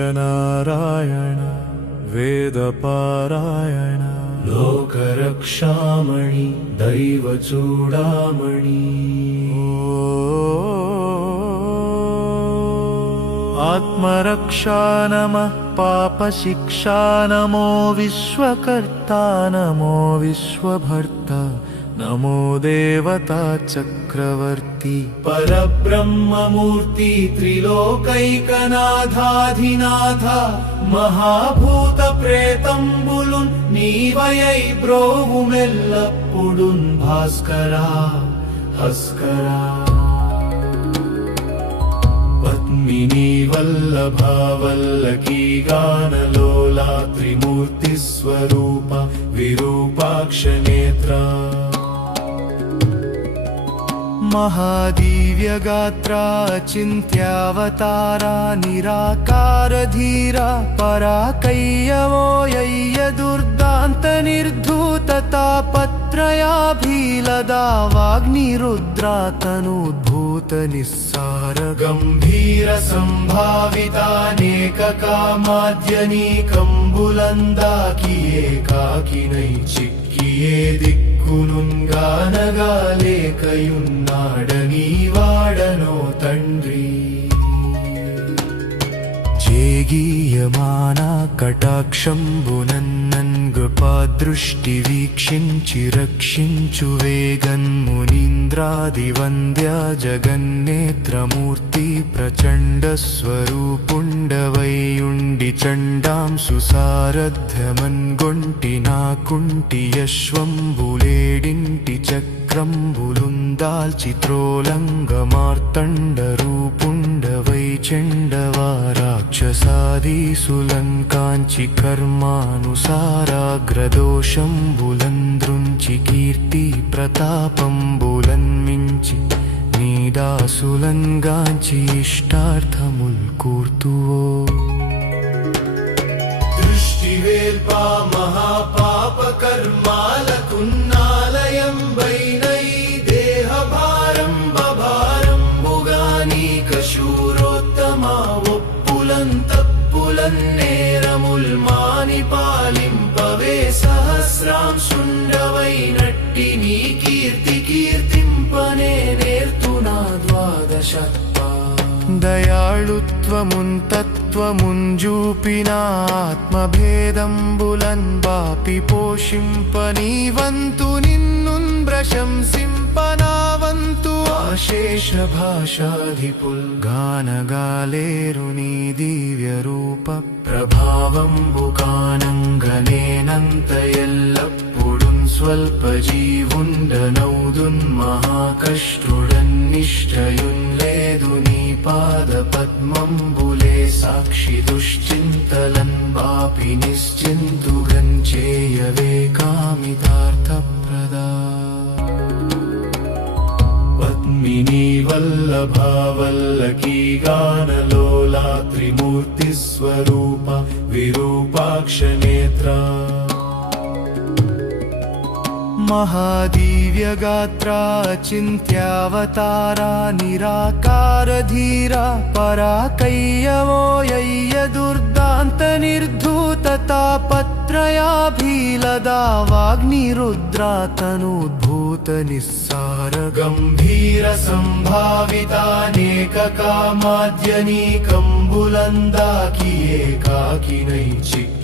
श्रीसूर्यनारायण वेदपारायण लोकरक्षामणि दैवचूडामणि आत्मरक्षा नमः पापशिक्षा नमो विश्वकर्ता नमो विश्वभर्ता नमो देवता चक्रवर्ती परब्रह्ममूर्ति त्रिलोकैकनाथाधिनाथ महाभूत प्रेतंबुलुन् నీవయై బ్రోవుమెల్లప్పుడున్ భాస్కరా హస్కరా పద్మిని వల్లభ వల్లకీ గానలోలా త్రిమూర్తి స్వరూప విరూపాక్ష నేత్ర महादिव्यगात्रा चिन्त्यावतारा निराकारधीरा पराकय्यवोयय्य दुर्दान्तनिर्धूततापत्रयाभीलदा वाग्निरुद्रा तनूद्भूतनिस्सार गम्भीर सम्भावितानेककामाद्यनीकं बुलन्दाकी एकाकिनै चिक्किये దిక్కునుంగానగాలేకయున్నాడనీ వాడనో తండ్రి చేగీయమానా కటాక్షంబునన్నన్గపాదృష్టి వీక్షించి రక్షించు వేగన్మునీంద్రాదివంద్య జగన్నేత్రమూర్తి ప్రచండ స్వరూపుండవైయుండి చండాంసు సారథ్యమన్గొంటి నాకుంటి యశ్వంబులేడింటి చక్రంబులుందాల్చి త్రోలంగమార్తండ రూపుండవై రాక్షసాదీసులంకాంచి కర్మానుసారాగ్రదోషంబులంద్రుంచి కీర్తి ప్రతాపంబులన్మించి నీదాసులంగాంచి ఇష్టార్థముల్ కూర్తువో దృష్టివేల్పా మహాపాప కర్మాలకున్నాలయం వైనై దేహభారం బభారంబుగానీక శూరోత్తమా తప్పులన్నేరముల్ మాని పాలింపవే సహస్రాంశుండవైనట్టి నీ కీర్తి కీర్తింపనే నేర్తునా ద్వాదశత్వా దయాళుత్వమున్ తత్వముంజూపిన ఆత్మభేదంబులన్ బాపి పోషింపనీవంతు నిన్నున్ ప్రశంసింపనావంతు అశేష భాషాధిపుల్ గానగాలేరు నీ దివ్య రూప ప్రభావంబుకానంగనేనంత ఎల్లప్పుడున్ స్వల్ప జీవుండనౌదున్ మహాకష్టుడన్నిష్టయున్ లేదు నీ పాద పద్మంబులే సాక్షి దుశ్చింతలన్ బాపి నిశ్చింతుగన్ చేయవే కామితార్థప్రదా పద్మిని వల్లభ వల్లకీ గానలోలా త్రిమూర్తి స్వరూప విరూపాక్ష నేత్ర महादिव्यगात्रा चिन्त्यावतारा निराकारधीरा पराकय्यवोयय्य दुर्दान्तनिर्धूततापत्रयाभीलदा वाग्निरुद्रा तनूद्भूतनिस्सार गम्भीर सम्भावितानेककामाद्यनीकं बुलन्दाकी एकाकिनै चिक्किये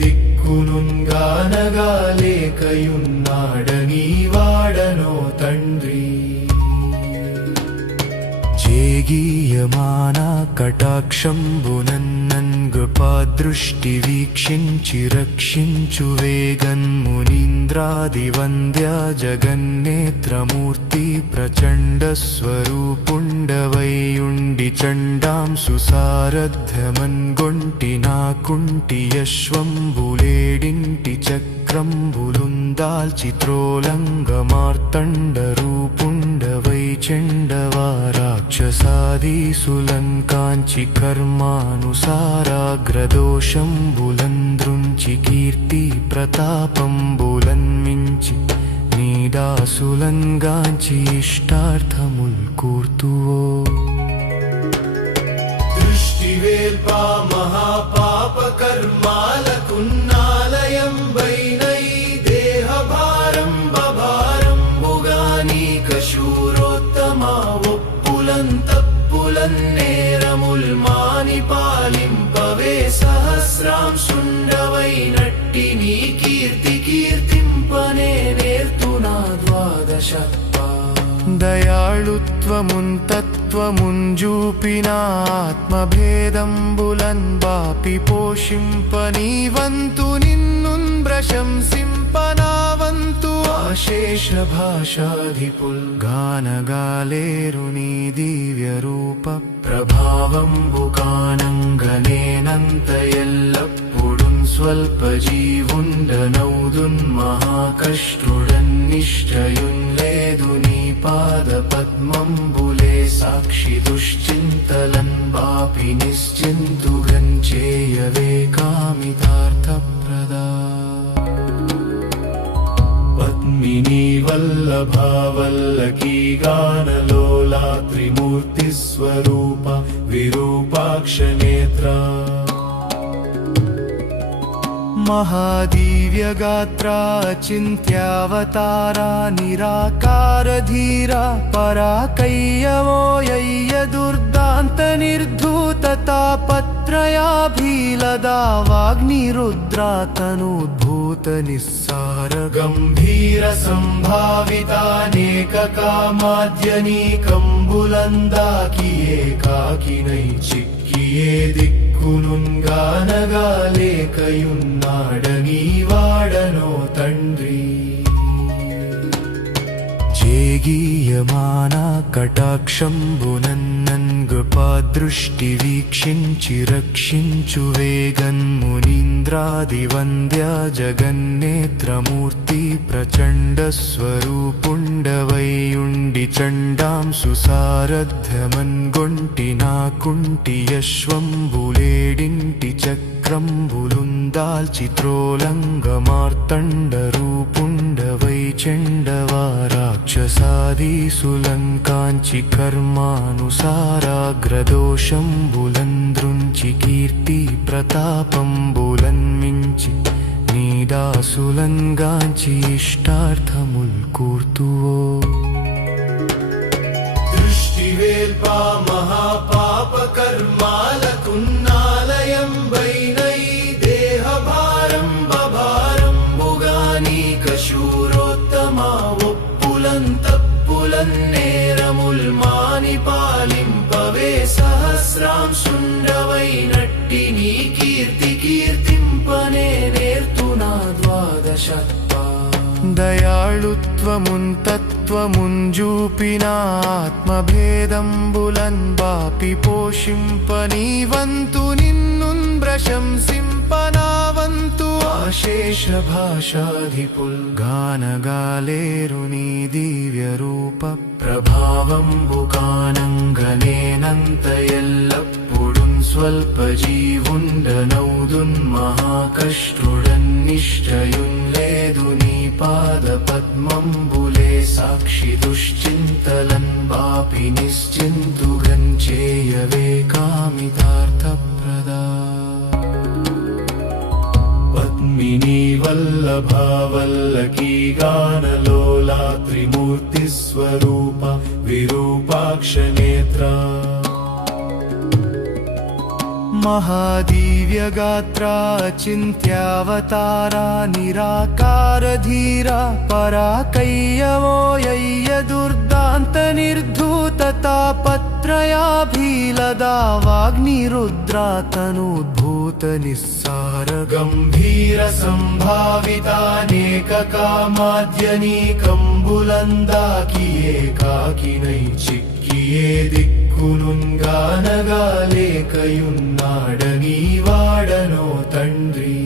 దిక్కునుంగానగాలేకయున్నాడనీ వాడనో తండ్రి చేగీయమానా కటాక్షంబునన్నన్గపాదృష్టి వీక్షించి రక్షించు వేగన్మునీంద్రాదివంద్య జగన్నేత్రమూర్తి ప్రచండ స్వరూపుండవైయుండి చండాంసు సారథ్యమన్గొంటి నాకుంటి యశ్వంబులేడింటి చక్రంబులుందాల్చి త్రోలంగమార్తండ రూపుండవై చెండవా రాక్షసాదీసులంకాంచి కర్మానుసారాగ్రదోషంబులంద్రుంచి కీర్తి ప్రతాపంబులన్మించి నీదాసులంగాంచి ఇష్టార్థముల్ కూర్తువో దృష్టివేల్పా మహాపాప కర్మాలకున్నాలయం బైన ఈ దేహభారం బభారంబుగానీక శూరోత్తమా ఒప్పులంతప్పులన్నేరముల్ మాని పాలింపవే సహస్రాంశుండవైనట్టి నీ కీర్తి కీర్తింపనే నేర్తునా ద్వాదశత్వా దయాళుత్వమున్ తత్వమున్ జూపిన ఆత్మభేదంబులన్ బాపి పోషింపనీవంతు నిన్నున్ ప్రశంసింపనావంతు ఆశేష భాషాధిపుల్ గానగాలేరు నీ దివ్య రూప ప్రభావంబు కానంగనేనంత ఎల్లప్పుడున్ స్వల్ప జీవుండనౌదున్ మహాకష్టుడన్నిష్టయున్ లేదు నీ పాద పద్మంబులే సాక్షి దుశ్చింతలన్ బాపి నిశ్చింతుగంచేయవే కామితార్థప్రదా పద్మినీ వల్లభా వల్లకీ గానలోలా త్రిమూర్తి స్వరూప విరూపాక్ష నేత్ర మహాదివ్యగాత్రా చింత్యావతారా నిరాకారధీరా పరాకయ్యవోయయ్య దుర్దాంత నిర్ధూత తాపత్రయాభీలదా వాగ్నిరుద్రాతనూద్భూత నిస్సార గంభీర సంభావితానేక కామాద్యనీకంబులందాకి ఏకాకినై చిక్కియే దిక్కునుంగానగాలేకయున్నాడనీ వాడనో తండ్రి చేగీయమానా కటాక్షంబునన్నన్ గృపాదృష్టి వీక్షించి రక్షించు వేగన్ మునీంద్రాది వంద్య జగన్నేత్రమూర్తి ప్రచండ స్వరూపుండవైయుండి చండాంసు సారథ్యమన్ గొంటి నాకుంటి యశ్వంబులేడింటి చక్రంబులుందాల్చి త్రోలంగ మార్తండ రూపుండవై చెండవా రాక్షసాదీసులంకాంచి కర్మానుసారాగ్రదోషంబులంద్రుంచి కీర్తి ప్రతాపంబులన్మించి నీదాసులంగాంచి ఇష్టార్థముల్ కూర్తువో దృష్టివేల్పా మహాపాప కర్మాలకున్నాలయం బైన ఈ దేహభారం బభారంబుగానీక శూరోత్తమా ఒప్పులంతప్పులన్నేరముల్ మాని పాలింపవే సహస్రాంశుండవైనట్టి నీ కీర్తి కీర్తింపనే నేర్తునా ద్వాదశత్వా దయాళుత్వమున్ తత్వమున్ జూపిన ఆత్మభేదంబులన్ బాపి పోషింపనీవంతు నిన్నున్ ప్రశంసింపనావంతు ఆశేష భాషాధిపుల్ గానగాలేరు నీ దివ్య రూప ప్రభావంబు కానంగనేనంత ఎల్లప్పుడున్ స్వల్ప జీవుండనౌదున్ మహాకష్టుడన్నిష్టయున్ లేదు నీ పాద పద్మంబులే సాక్షి దుశ్చింతలన్ బాపి నిశ్చింతుగంచేయవే కామితార్థప్రదా పద్మినీ వల్లభా వల్లకీ గానలోలా త్రిమూర్తి స్వరూప విరూపాక్ష నేత్ర మహాదివ్యగాత్రా చింత్యావతారా నిరాకారధీరా పరాకయ్యవోయయ్య దుర్దాంత నిర్ధూత తాపత్రయాభీలదా వాగ్నిరుద్రాతనూద్భూత నిస్సార గంభీర సంభావితానేక కామాద్యనీకంబులందాకి ఏకాకినై చిక్కియే దిక్కునుంగానగాలేకయున్నాడనీ వాడనో తండ్రి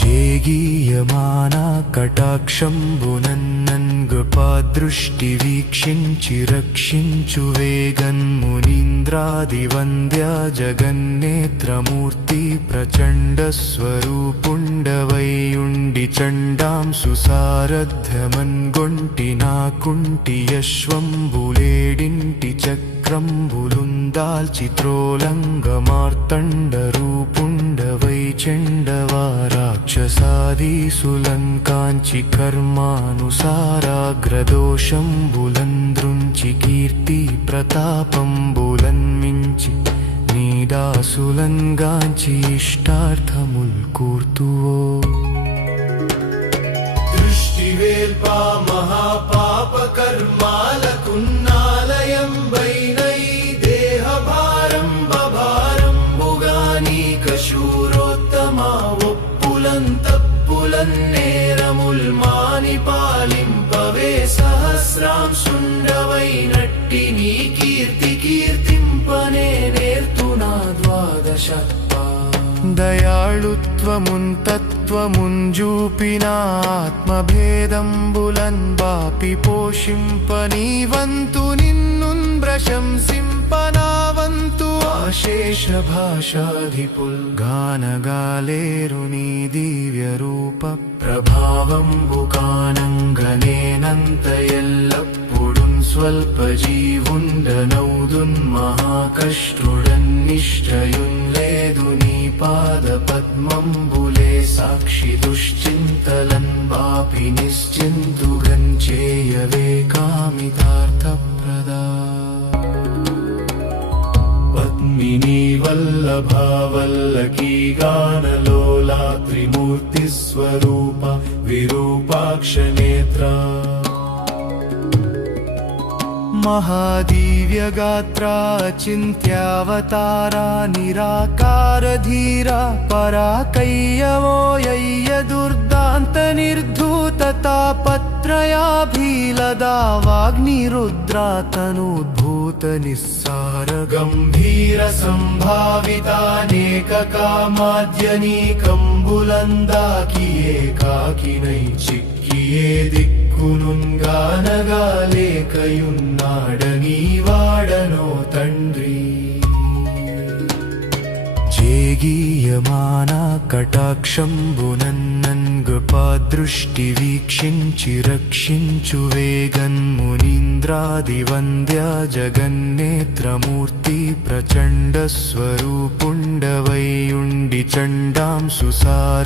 చేగీయమానా కటాక్షంబునన్నన్ గృపాదృష్టి వీక్షించి రక్షించు వేగన్ మునీంద్ర मुनीन्द्रादिवन्द्या जगन्नेत्रमूर्ति प्रचण्डस्वरूपुण्डवैयुण्डि चण्डां सुसारध्यमन्गొంటి यश्वम्बुलेडिण्टि चक्రంబులుందాల్చి త్రోలంగమార్తండరూపుండవై చెండవా రాక్షసాదీసులంకాంచి కర్మానుసారాగ్రదోషంబులంద్రుంచి కీర్తి ప్రతాపంబులన్మించి నీదాసులంగాంచి ఇష్టార్థముల్ కూర్తువో దృష్టివేల్పా మహాపాప కర్మాలకున్నాలయం వైనై దేహభారం బభారంబుగానీక శూరోత్తమా ఒప్పులంతప్పులన్నేరముల్ మాని పాలింపవే సహస్రాంశుండవైనట్టి నీ కీర్తి కీర్తింపనే నేర్తునా ద్వాదశ దయాళుత్వమున్ తత్వముంజూపిన ఆత్మభేదంబులన్ బాపి పోషింపనీవంతు నిన్నున్ ప్రశంసింపనావంతు ఆశేష భాషాధిపుల్ గానగాలేరు నీ దివ్య రూప ప్రభావంబుకానంగనేనంత ఎల్లప్పుడున్ స్వల్ప జీవుండనౌదున్ మహాకష్టుడన్ నిశ్చయున్ లేదు నీ పాద పద్మంబులే సాక్షి దుశ్చింతలన్ బాపి నిశ్చింతుగన్ చేయవే కామితార్థప్రదా పద్మినీ వల్లభావల్లకీ గానలోలా త్రిమూర్తి స్వరూప విరూపాక్ష నేత్ర महादिव्यगात्रा चिन्त्यावतारा निराकारधीरा पराकय्यवोयय्य दुर्दान्तनिर्धूततापत्रयाभीलदा वाग्निरुद्रा तनूद्भूत निस्सार गम्भीर सम्भावितानेक कामाद्यनीकम्बुलन्दाकी एकाकिनै चिक्किये దిక్కునుంగానగాలేకయున్నాడనీవాడనో తండ్రి జేగీయమానా కటాక్షంబునన్నన్గపాదృష్టి వీక్షించి రక్షించు వేగన్ మునీంద్రాదివంద్యా జగన్నేత్రమూర్తి ప్రచండస్వరూపుండవైయుండి చండాం సుసారథ్యమన్గొంటి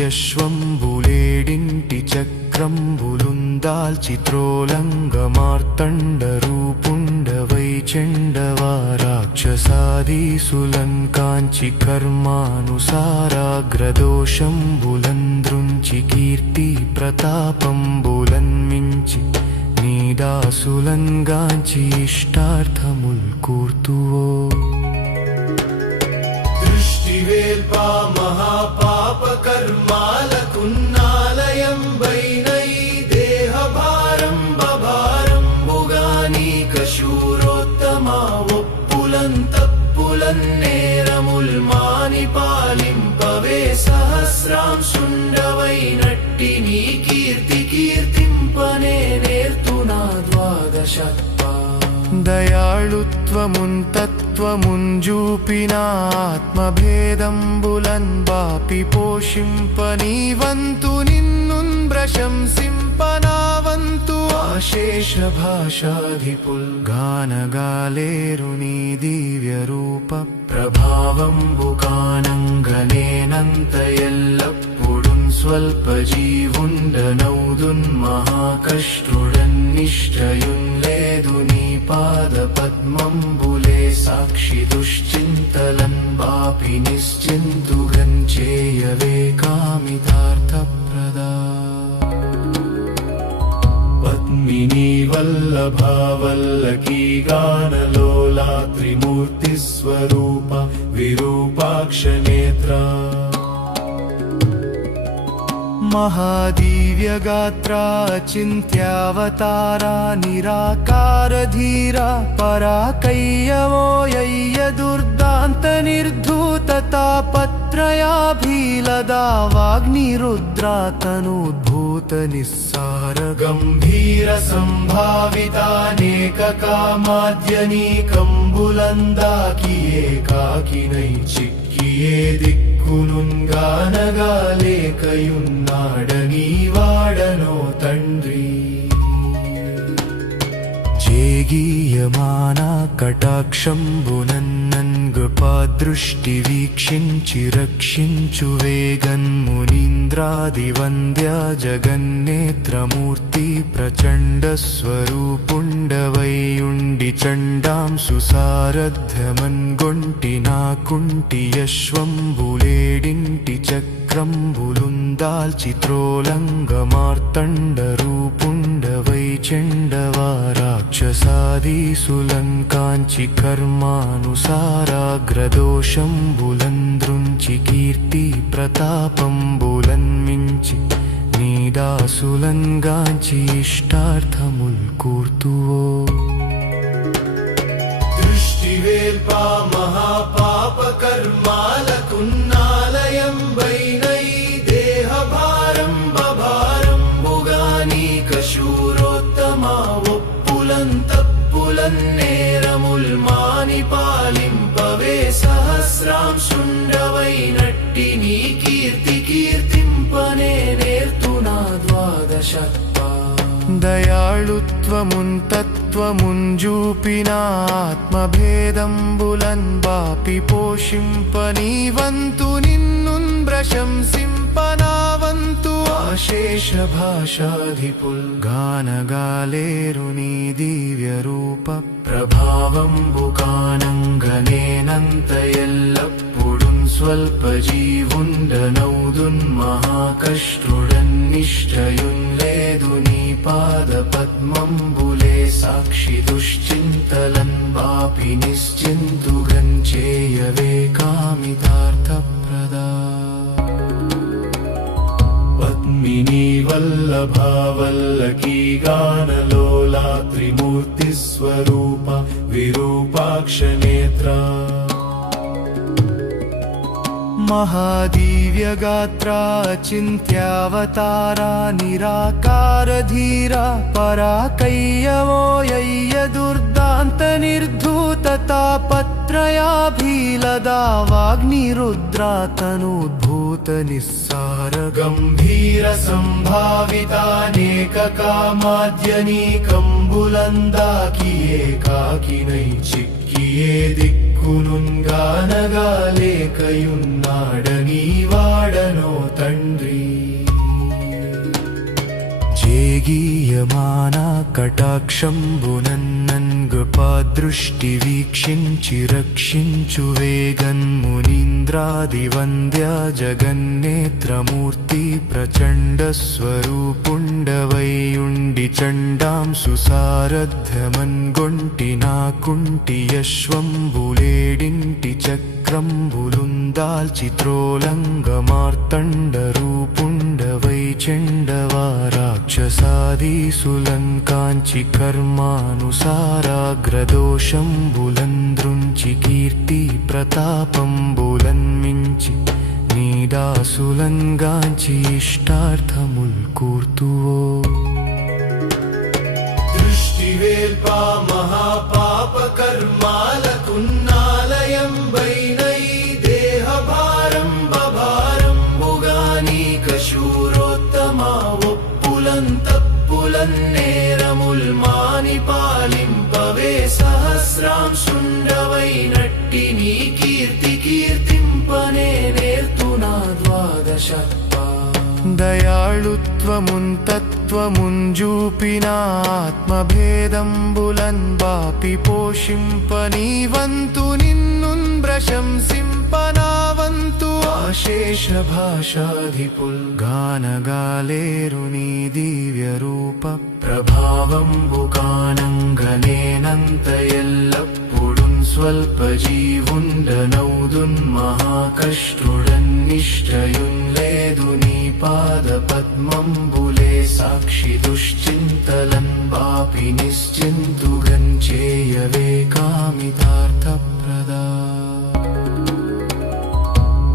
యశ్వంబులేడింటి చక్రంబులుందాల్చి త్రోలంగమార్తండరూపుండవై చెండవా రాక్షసాదీసులంకాంచి కర్మానుసారాగ్రదోషంబులంద్రుంచి కీర్తి ప్రతాపంబులన్మించి నీదాసులంగాంచి ఇష్టార్థముల్ కూర్తువో దృష్టివేల్పా మహాపాప కర్మాలకున్నాలయం వైనై దేహభారం బభారంబుగానీక శూరోత్తమా ఒప్పులంతప్పులన్నేరముల్ మాని పాలింపవే సహస్రాంశుండవైనట్టి నీ కీర్తి కీర్తింపనే నేర్తునా ద్వాదశ దయాళుత్వమున్ తత్వముంజూపిన ఆత్మభేదంబులన్ బాపి పోషింపనీవంతు నిన్నున్ ప్రశంసింపనావంతు ఆశేష భాషాధిపుల్ గానగాలేరు నీ దివ్య రూప ప్రభావంబుకానంగనేనంత ఎల్లప్పుడున్ స్వల్ప జీవుండనౌదున్ మహాకష్టుడన్ నిశ్చయున్ లేదు నీ పాద పద్మంబులే సాక్షి దుశ్చింతలన్ బాపి నిశ్చింతుగన్ చేయవే కామితార్థప్రదా పద్మినీ వల్లభావల్లకీ గానలోలా త్రిమూర్తి స్వరూప విరూపాక్ష నేత్ర महादिव्यगात्रा चिन्त्यावतारा निराकारधीरा నిరాకారధీర పరాకయ్యవోయయ్య దుర్దాంత నిర్ధూత తాపత్రయాభీలదా వాగ్నిరుద్రాతనూద్భూత నిస్సార గంభీర సంభావితానేక కామాద్యనీకంబులందాకి ఏకాకినై చిక్కియే దిక్కునుంగానగాలేకయున్నాడనీ వాడనో తండ్రి చేగీయమానా కటాక్షంబునన్నన్గృపాదృష్టి వీక్షించి రక్షించు వేగన్మునీంద్రాదివంద్య జగన్నేత్రమూర్తి ప్రచండ స్వరూపుండవైయుండి చండాంసు సారథ్యమన్గొంటి నాకుంటి యశ్వంబులేడింటి చక్రంబులుందాల్చి త్రోలంగమార్తండ రూపుండవై రాక్షసాదీసులంకాంచి కర్మానుసారాగ్రదోషంబులంద్రుంచి కీర్తి ప్రతాపంబులన్మించి నీదాసులంగాంచి ఇష్టార్థముల్ కూర్తువో దృష్టివేల్పా మహాపాప కర్మాలకున్నాలయం వైనై దేహభారం బభారంబుగానీక శూరోత్తమా తప్పులన్నేరముల్ మాని పాలింపవే సహస్రాంశుండవైనట్టి నీ కీర్తి కీర్తింపనే నేర్తునా ద్వాదశత్వా దయాళుత్వమున్ తత్వముంజూపిన ఆత్మభేదంబులన్ బాపి పోషింపనీ వంతు నిన్నున్ ప్రశంసింపనావంతు అశేష భాషాధిపుల్ గానగాలేరునీ దివ్య రూప ప్రభావంబుకానంగనేనంత ఎల్లప్పుడున్ స్వల్ప జీవుండనౌదున్ మహాకష్టుడన్నిష్టయున్ లేదు నీ పాద పద్మంబులే సాక్షి దుశ్చింతలన్ బాపి నిశ్చింతుగం చేయవే కామితార్థప్రదా పద్మినీ వల్లభా వల్లకీ గానలోలా త్రిమూర్తి స్వరూప విరూపాక్ష నేత్ర మహాదివ్యగాత్రా చింత్యావతారా నిరాకారధీర పరాకయ్యవోయయ్య దుర్దాంత నిర్ధూత తాపత్రయాభీలదా వాగ్నిరుద్రాతనూద్భూత నిస్సార గంభీర సంభావితానేక కామాద్యనీకంబులందాకి ఏకాకినై చిక్కియే దిక్కునుంగానగాలేకయున్నాడనీ వాడనో తండ్రి చేగీయమానా కటాక్షంబునన్నన్గృపాదృష్టి వీక్షించి రక్షించు వేగన్మునీంద్రాదివంద్య జగన్నేత్రమూర్తి ప్రచండ స్వరూపుండవైయుండి చండాంసు సారథ్యమన్గొంటి నాకుంటి యశ్వంబులేడింటి చక్రంబులుందాల్చి త్రోలంగమార్తండ రూపుండవై చెండవా రాక్షసాదీసులంకాంచి కర్మానుసారాగ్రదోషంబులంద్రుంచి కీర్తి ప్రతాపంబులన్మించి నీదాసులంగాంచి ఇష్టార్థముల్ కూర్తువో దృష్టివేల్పా మహాపాప కర్మాలకున్నాలయం వైనై దేహభారం బభారంబుగానీక శూరోత్తమా తప్పులన్నేరముల్ మాని పాలింపవే సహస్రాంశుండవైనట్టి నీ కీర్తి కీర్తింపనే నేర్తునా ద్వాదశత్వా దయాళుత్వమున్ తత్వముంజూపిన ఆత్మభేదంబులన్ బాపి పోషింపనీ వంతు నిన్నున్ ప్రశంసింపనావంతు అశేష భాషాధిపుల్ గానగాలేరునీ దివ్య రూప ప్రభావంబుకానంగనేనంత ఎల్లప్పుడున్ స్వల్ప జీవుండనౌదున్ మహాకష్టుడన్నిష్టయున్ లేదు నీ పాద పద్మంబులే సాక్షి దుశ్చింతలన్ బా వాపి నిశ్చింతుగంచేయవే కామితార్థప్రదా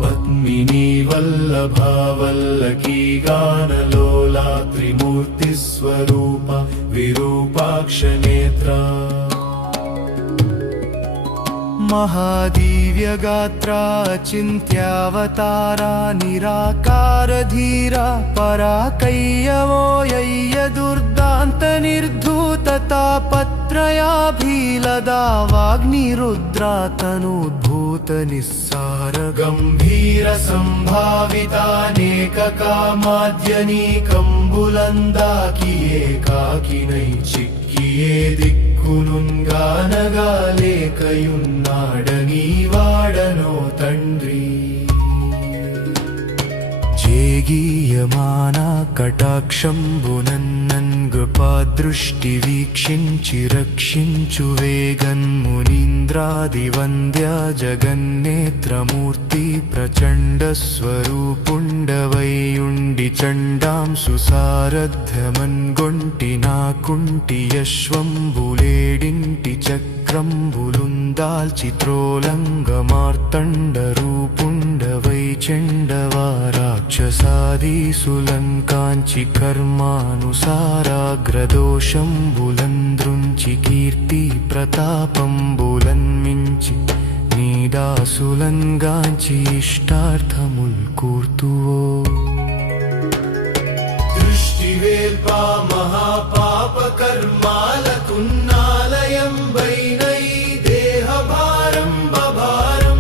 పద్మినీ వల్లభా వల్లకీ గానలోలా త్రిమూర్తి స్వరూప విరూపాక్ష నేత్ర महादिव्यगात्रा चिन्त्यावतारा निराकारधीरा पराकय्यवोयय्य दुर्दान्तनिर्धूततापत्रयाभीलदा वाग्निरुद्रा तनूद्भूतनिस्सार गम्भीर सम्भावितानेककामाद्यनीकम्बुलन्दाकी एकाकिनै चिक्किये దిక్కునుంగానగాలేకయున్నాడనీ వాడనో తండ్రి జేగీయమానా కటాక్షంబునన్నన్గృపాదృష్టి వీక్షించి రక్షించు వేగన్మునీంద్రాదివంద్య జగన్నేత్రమూర్తి ప్రచండ స్వరూపుండవైయుండి చండాంసు సారథ్యమన్గొంటి నాకుంటి యశ్వంబులేడింటి చక్రంబులుందాల్చి త్రోలంగ మార్తండ రూపుండవై చండవారాక్షసాదీసులంకాంచి కర్మానుసారాగ్రదోషంబులంద్రుంచి కీర్తి ప్రతాపంబులన్మించి నీదాసులంగాంచి ఇష్టార్థముల్ కూర్తువో దృష్టివేల్పా మహాపాప కర్మాలకున్నాలయం వైనై దేహభారం బభారంబుగానీక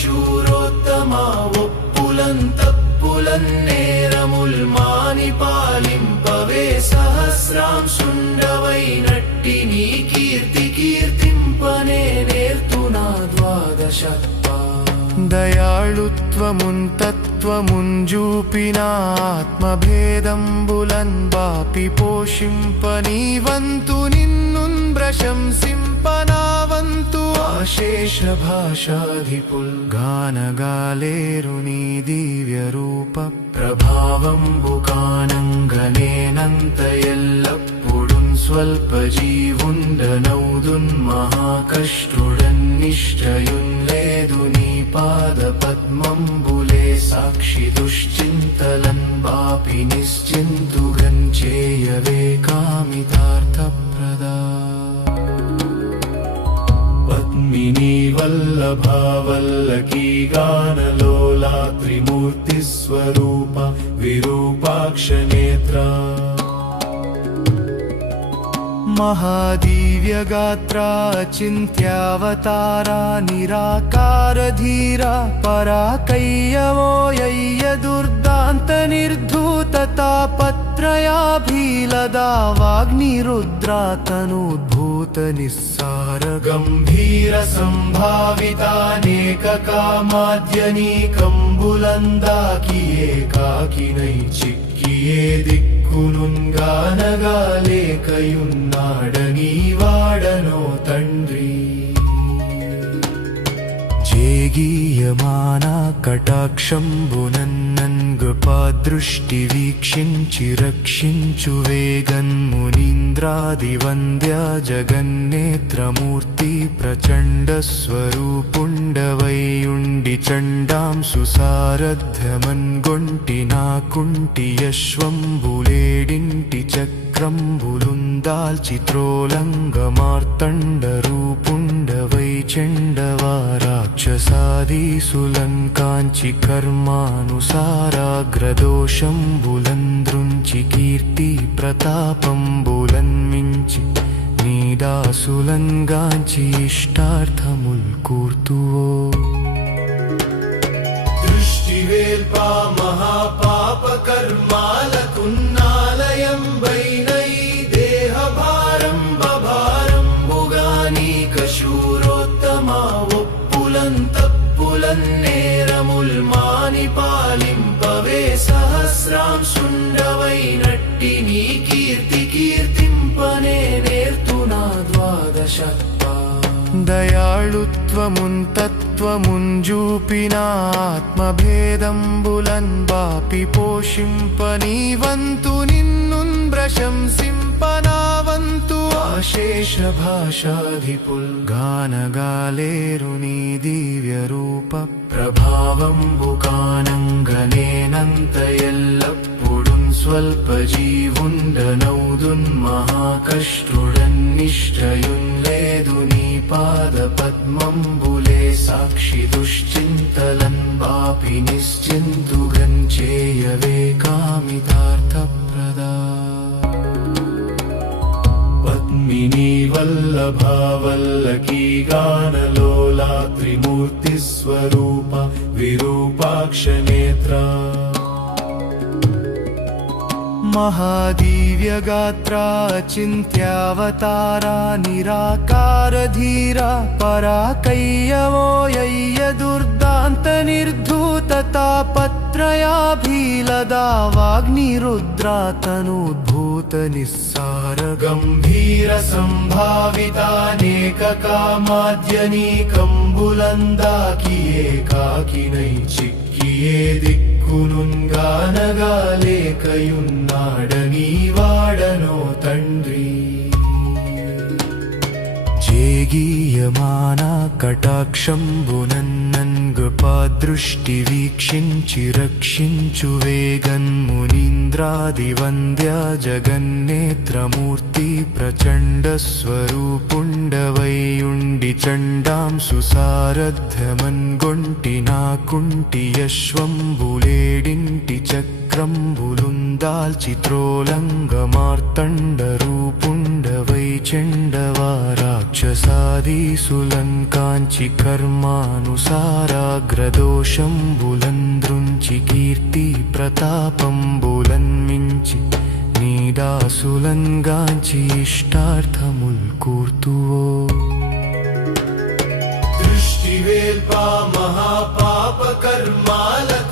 శూరోత్తమా ఒప్పులంతప్పులన్నేరముల్ మాని పాలింపవే సహస్రాంశుండవైనట్టి నీ కీర్తి కీర్తింపనే నేర్తునా ద్వాదశత్వా దయాళుత్వమున్ తత్వముంజూపిన ఆత్మభేదంబులన్ బాపి పోషింపనీవంతు నిన్నున్ ప్రశంసింపనావంతు ఆశేష భాషాధిపుల్ గానగాలేరు నీ దివ్య రూప ప్రభావంబుకానంగనేనంత ఎల్లప్పుడున్ స్వల్ప జీవుండనౌదున్ మహాకష్టుడన్నిష్టయున్ లేదు నీ పాద పద్మంబులే సాక్షి దుశ్చింతలన్ బాపి నిశ్చింతుగంచేయవే కామితార్థప్రదా పద్మినీ వల్లభా వల్లకీ గానలోలా త్రిమూర్తి స్వరూప విరూపాక్ష నేత్ర महादिव्यगात्रा चिन्त्यावतारा निराकारधीरा पराकय्यवोयय्य दुर्दान्तनिर्धूततापत्रयाभीलदा वाग्निरुद्रा तनूद्भूतनिस्सार गम्भीर सम्भावितानेककामाद्यनीकम्बुलन्दाकी एकाकिनै चिक्किये దిక్కునుంగానగాలేకయున్నాడనీ వాడనో తండ్రి జేగీయమానా కటాక్షంబునన్నన్గృపాదృష్టి వీక్షించి రక్షించు వేగన్మునీంద్రాదివంద్య జగన్నేత్రమూర్తి ప్రచండ స్వరూపుండవైయుండి చండాంసు సారథ్యమన్గొంటి నాకుంటి యశ్వంబులేడింటి చక్రంబులుందాల్చి త్రోలంగ మార్తండ రూపుండవై చండవారాక్షసాదీసులంకాంచి కర్మానుసారాగ్రదోషంబులంద్రుంచి కీర్తి ప్రతాపంబులన్మించి నీదాసులంగాంచి ఇష్టార్థముల్ కూర్తువో దృష్టివేల్పా మహాపాప కర్మాలకున్నాలయం వైనై దేహభారం బభారంబుగానీక శూరోత్తమా ఒప్పులంతప్పులన్నేరముల్ మాని పాలింపవే సహస్రాంశుండవైనట్టి నీ కీర్తి కీర్తింపనే నేర్తునా ద్వాదశత్వా దయాళుత్వమున్ తత్వముంజూపిన ఆత్మభేదంబులన్ బాపి పోషింపనీవంతు నిన్నున్ ప్రశంసింప సింపనావంతు అశేష భాషాధిపుల్ గానగాలేరుని దివ్య రూప ప్రభావంబు కానంగనేనంత ఎల్లప్పుడున్ స్వల్ప జీవుండనౌదున్ మహాకష్టుడన్నిష్టయున్ లేదు నీ పాద పద్మంబులే సాక్షి దుశ్చింతలన్ బాపి నిశ్చింతుగన్ చేయవే కామితార్థప్రదా పద్మిని వల్లభా వల్లకీ గానలోలా త్రిమూర్తి స్వరూప విరూపాక్ష నేత్ర మహాదివ్యగాత్ర చింత్యావతారా నిరాకార ధీర పరాకయ్యవోయయ్య దుర్దాంత నిర్ధూత తాపత్రయాభీలదా వాగ్నిరుద్రాతనూద్భూత నిస్సార గంభీర సంభావితానేక కామాద్యనీకంబులందాకి ఏకాకినై చిక్కియే దిక్కునుంగానగాలేకయున్నాడనీ వాడనో తండ్రి జేగీయమానా కటాక్షంబునన్నన్గపాదృష్టి వీక్షించి రక్షించు వేగన్మునీంద్రాదివంద్య జగన్నేత్రమూర్తి ప్రచండ స్వరూపుండవైయుండి చండాంసు సారథ్యమన్గొంటి నాకుంటి యశ్వంబులేడింటి చక్రంబులుందాల్చి త్రోలంగమార్తండ రూపుండవై చండవారాక్షసాదీసులంకాంచి కర్మానుసారాగ్రదోషంబులంద్రుంచి కీర్తి ప్రతాపంబులన్మించి నీదాసులంగాంచి ఇష్టార్థముల్ కూర్తువో దృష్టివేల్పా మహాపాప కర్మాలకున్నాలయం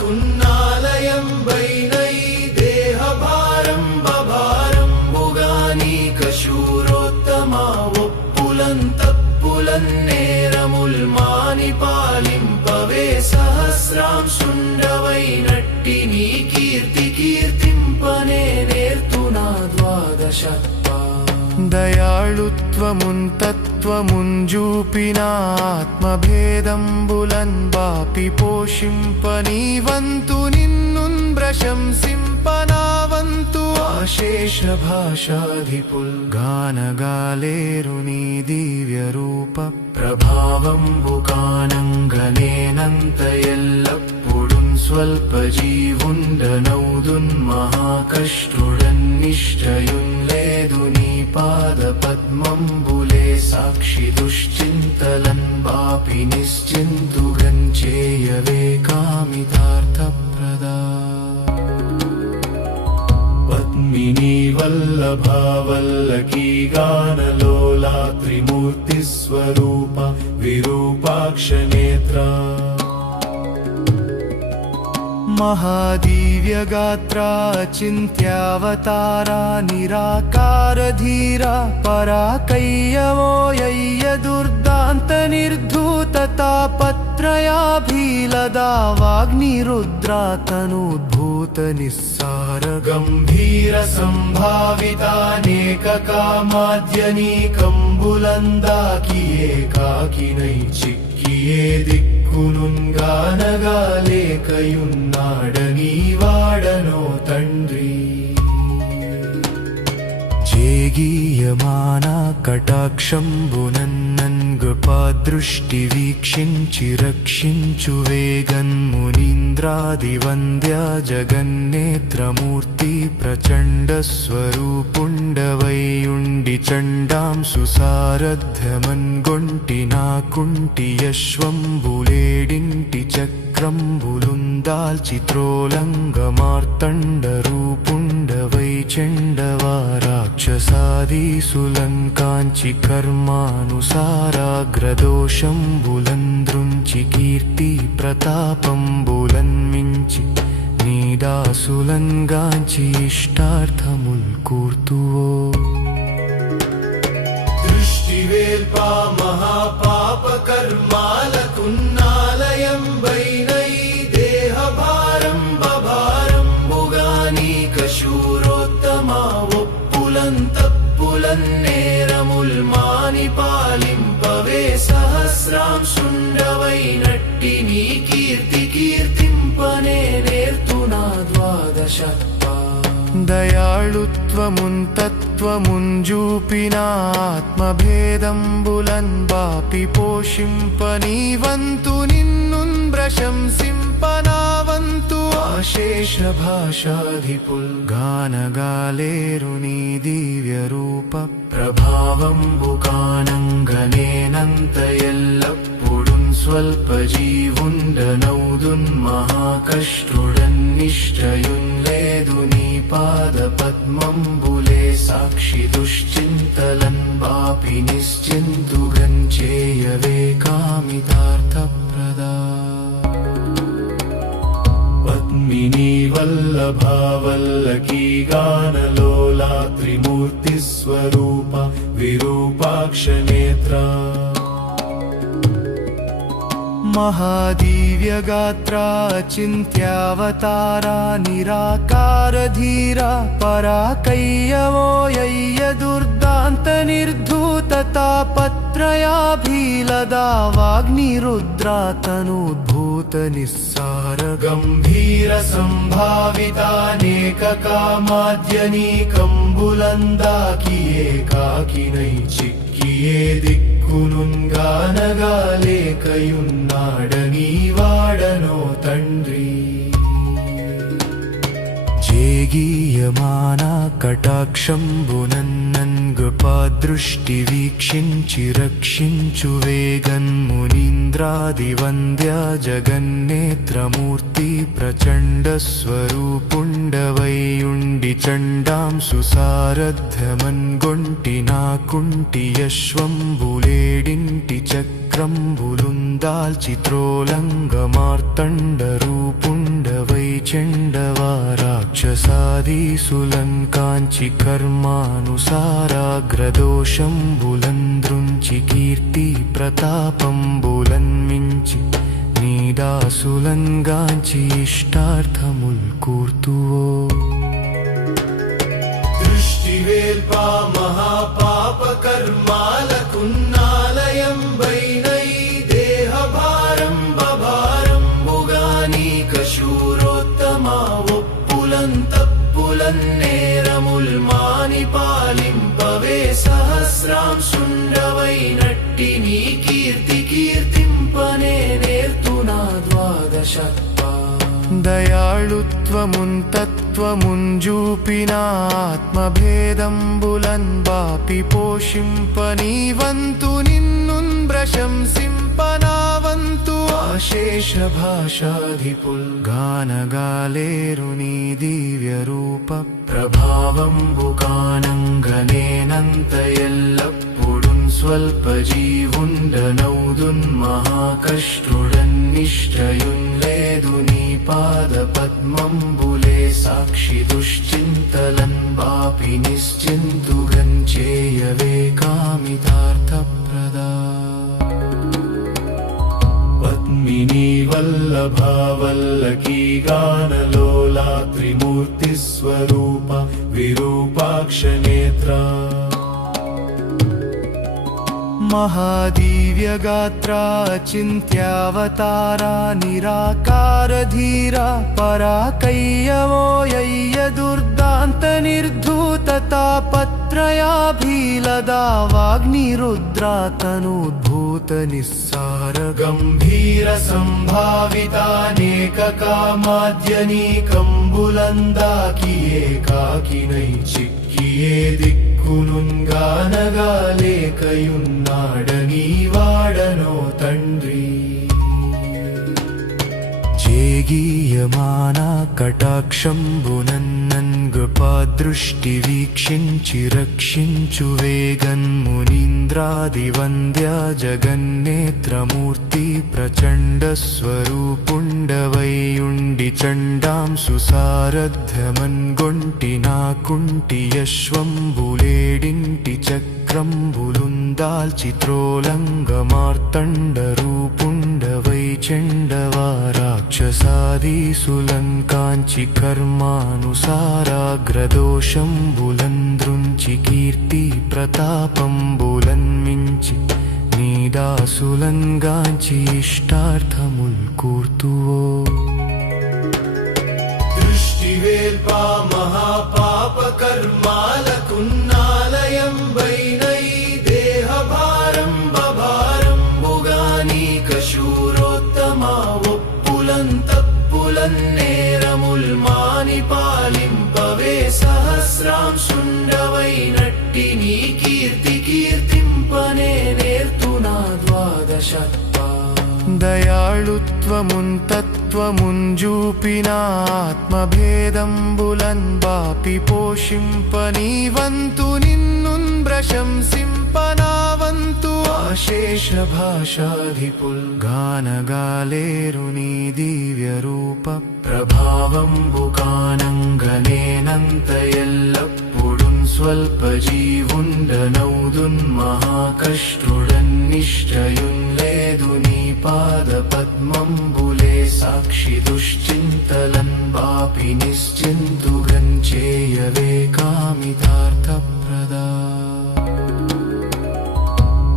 బైనై దేహభారం బభారంబుగానీక శూరోత్తమా ఒప్పులన్ తప్పులన్నేరముల్ మాని పాలింపవే సహస్రాంశుండవైనట్టి నీ కీర్తి కీర్తింపనే నేర్తునా ద్వాదశత్వా దయాళుత్వమున్ తత్వముంజూపిన ఆత్మభేదంబులన్ బాపి పోషింపనీవంతు నిన్నున్ ప్రశంసింపనావంతు అశేష భాషాధిపుల్ గానగాలేరుని దివ్య రూప ప్రభావంబు కానంగనేనంత ఎల్లప్పుడున్ స్వల్ప జీవుండనౌదున్ మహాకష్టుడన్నిష్టయున్ లేదు నీ పాద పద్మంబులే సాక్షి దుశ్చింతలన్ బాపి నిశ్చింతుగన్ చేయవే కామితార్థప్రదా పద్మిని వల్లభా వల్లకీ గానలోలా త్రిమూర్తి స్వరూప విరూపాక్ష నేత్ర మహాదివ్యగాత్ర చింత్యావతారా నిరాకార ధీర పరాకయ్యవోయయ్య దుర్దాంత నిర్ధూత తాపత్రయాభీలదా వాగ్నిరుద్రాతనూద్భూత నిస్సార గంభీర సంభావితానేక కామాద్యనీకంబులందాకి ఏకాకినై చిక్కియే దిక్కునుంగానగాలేకయున్నాడనీ వాడనో తండ్రి జేగీయమానా కటాక్షంబునన్నన్గపాదృష్టి వీక్షించి రక్షించు వేగన్మునీంద్రాదివంద్య జగన్నేత్రమూర్తి ప్రచండ స్వరూపుండవైయుండి చండాంసు సారథ్యమన్గొంటి నాకుంటి యశ్వంబులేడింటి చక్రంబులుందాల్చి త్రోలంగమార్తండ రూపుండవై చండవారాక్షసాదీసులంకాంచి కర్మానుసారాగ్రదోషంబులంద్రుంచి కీర్తి ప్రతాపంబులన్మించి నీదాసులంగాంచి ఇష్టార్థముల్ కూర్తువో దృష్టివేల్పా మహాపాప కర్మాలకున్నాలయం బైనై దేహభారం బభారంబుగానీక శూరోత్తమా ఒప్పులంత మాని పాలింపవే సహస్రాంశుండవై నట్టి నీ కీర్తి కీర్తింపనే నేర్తునా ద్వాదశత్వ దయాళుత్వమున్ తత్వముంజూపిన ఆత్మభేదంబులన్ బాపి పోషింపనీ వంతు నిన్నున్ ప్రశంసింపనావంతు ఆశేష భాషాధిపుల్ గానగాలేరు నీ దివ్య రూప ప్రభావంబు కానంగనేనంత ఎల్లప్పుడున్ స్వల్ప జీవుండనౌదున్ మహాకష్టుడన్ నిశ్చయున్ లేదు నీ పాద పద్మంబులే సాక్షి దుశ్చింతలన్ బాపి నిశ్చింతుగం చేయవే కామితార్థప్రదా పద్మినీ వల్లభా వల్లకీ గానలోలా త్రిమూర్తి స్వరూప విరూపాక్ష నేత్ర మహాదివ్యగాత్రా చింత్యావతారా నిరాకారధీరా పరాకయ్యవోయయ్య దుర్దాంత నిర్ధూత తాపత్రయాభీలదా వాగ్నిరుద్రా తనూద్భూత నిస్సార గంభీర సంభావితానేక కామాద్యనీకంబులందాకి ఏకాకినై చిక్కియే దిక్కునుంగానగాలేకయున్నాడనీ వాడనో తండ్రి చేగీయమానా కటాక్షంబునన్నన్ గృపాదృష్టి వీక్షించి రక్షించు వేగన్ మునీంద్రాది వంద్య జగన్నేత్రమూర్తి ప్రచండ స్వరూపుండవైయుండి చండాంసు సారథ్యమన్ గొంటి నాకుంటి యశ్వంబులేడింటి చక్రంబులుందాల్చి త్రోలంగ మార్తండ రూపుండవై చెండవా రాక్షసాదీసులన్ కాంచి కర్మానుసారాగ్రదోషంబులంద్రుంచి కీర్తి ప్రతాపంబులన్ మించి నీదాసులన్ గాంచి ఇష్టార్థముల్ కూర్తువో దృష్టివేల్పా మహాపాప కర్మాలకున్నాలయం బైనై దేహభారం బభారంబుగానీక శూరోత్తమా తప్పులన్నేరముల్ మాని పాలింపవే సహస్రాంశుండవై నట్టి నీ కీర్తి కీర్తింపనే నేర్తునా ద్వాదశత్వ దయాళుత్వమున్ తత్వముంజూపిన ఆత్మభేదంబులన్ బాపి పోషింపనీ వంతు నిన్నున్ ప్రశంసింపనావంతు ఆశేష భాషాధిపుల్ గానగాలేరు నీ దివ్య రూప ప్రభావంబు కానంగనేనంత ఎల్లప్పుడున్ స్వల్ప జీవుండనౌదున్ మహాకష్టుడన్ నిశ్చయున్ లేదు నీ పాద పద్మంబులే సాక్షి దుశ్చింతలన్ బాపి నిశ్చింతుగం చేయవే కామితార్థప్రదా పద్మినీ వల్లభా వల్లకీ గానలోలా త్రిమూర్తి స్వరూప విరూపాక్ష నేత్ర మహాదివ్యగాత్రా చింత్యావతారా నిరాకారధీరా పరాకయ్యవోయయ్య దుర్దాంత నిర్ధూత తాపత్రయాభీలదా వాగ్నిరుద్రా తనూద్భూత నిస్సార గంభీర సంభావితానేక కామాద్యనీకంబులందాకి ఏకాకినై చిక్కియే దిక్కునుంగానగాలేకయున్నాడనీ వాడనో తండ్రి చేగీయమానా కటాక్షంబునన్నన్ గృపాదృష్టి వీక్షించి రక్షించు వేగన్ మునీంద్రాది వంద్య జగన్నేత్రమూర్తి ప్రచండ స్వరూపుండవైయుండి చండాంసు సారథ్యమన్ గొంటి నాకుంటి యశ్వంబులేడింటి చక్రంబులుందాల్చి త్రోలంగ మార్తండ రూపుండవై చండవారాక్షసాదీసులన్ కాంచి కర్మానుసారాగ్రదోషంబులంద్రుంచి కీర్తి ప్రతాపంబులన్ మించి నీదాసులన్ గాంచి ఇష్టార్థముల్ కూర్తువో దృష్టివేల్పా మహాపాప కర్మాలకున్నాలయం బైనై దేహభారం బభారంబుగానీక శూరోత్తమా ఒప్పులన్ తప్పులన్నేరముల్ మాని పాలింపవే సహస్రాంశుండవైనట్టి నీ కీర్తి కీర్తింపనే నేర్తునా ద్వాదశత్వా దయాళుత్వమున్ తత్వమున్ జూపిన ఆత్మభేదంబులన్ బాపి పోషింపనీవంతు నిన్నున్ ప్రశంసింపనావంతు ఆశేష భాషాధిపుల్ గానగాలేరు నీ దివ్య రూప ప్రభావంబు కానంగనేనంత ఎల్లప్పుడున్ స్వల్ప జీవుండనౌదున్ మహాకష్టుడన్ నిష్టయున్ లేదు నీ పాద పద్మంబులే సాక్షి దుశ్చింతలన్ బాపి నిశ్చింతుగన్ చేయవే కామితార్థప్రదా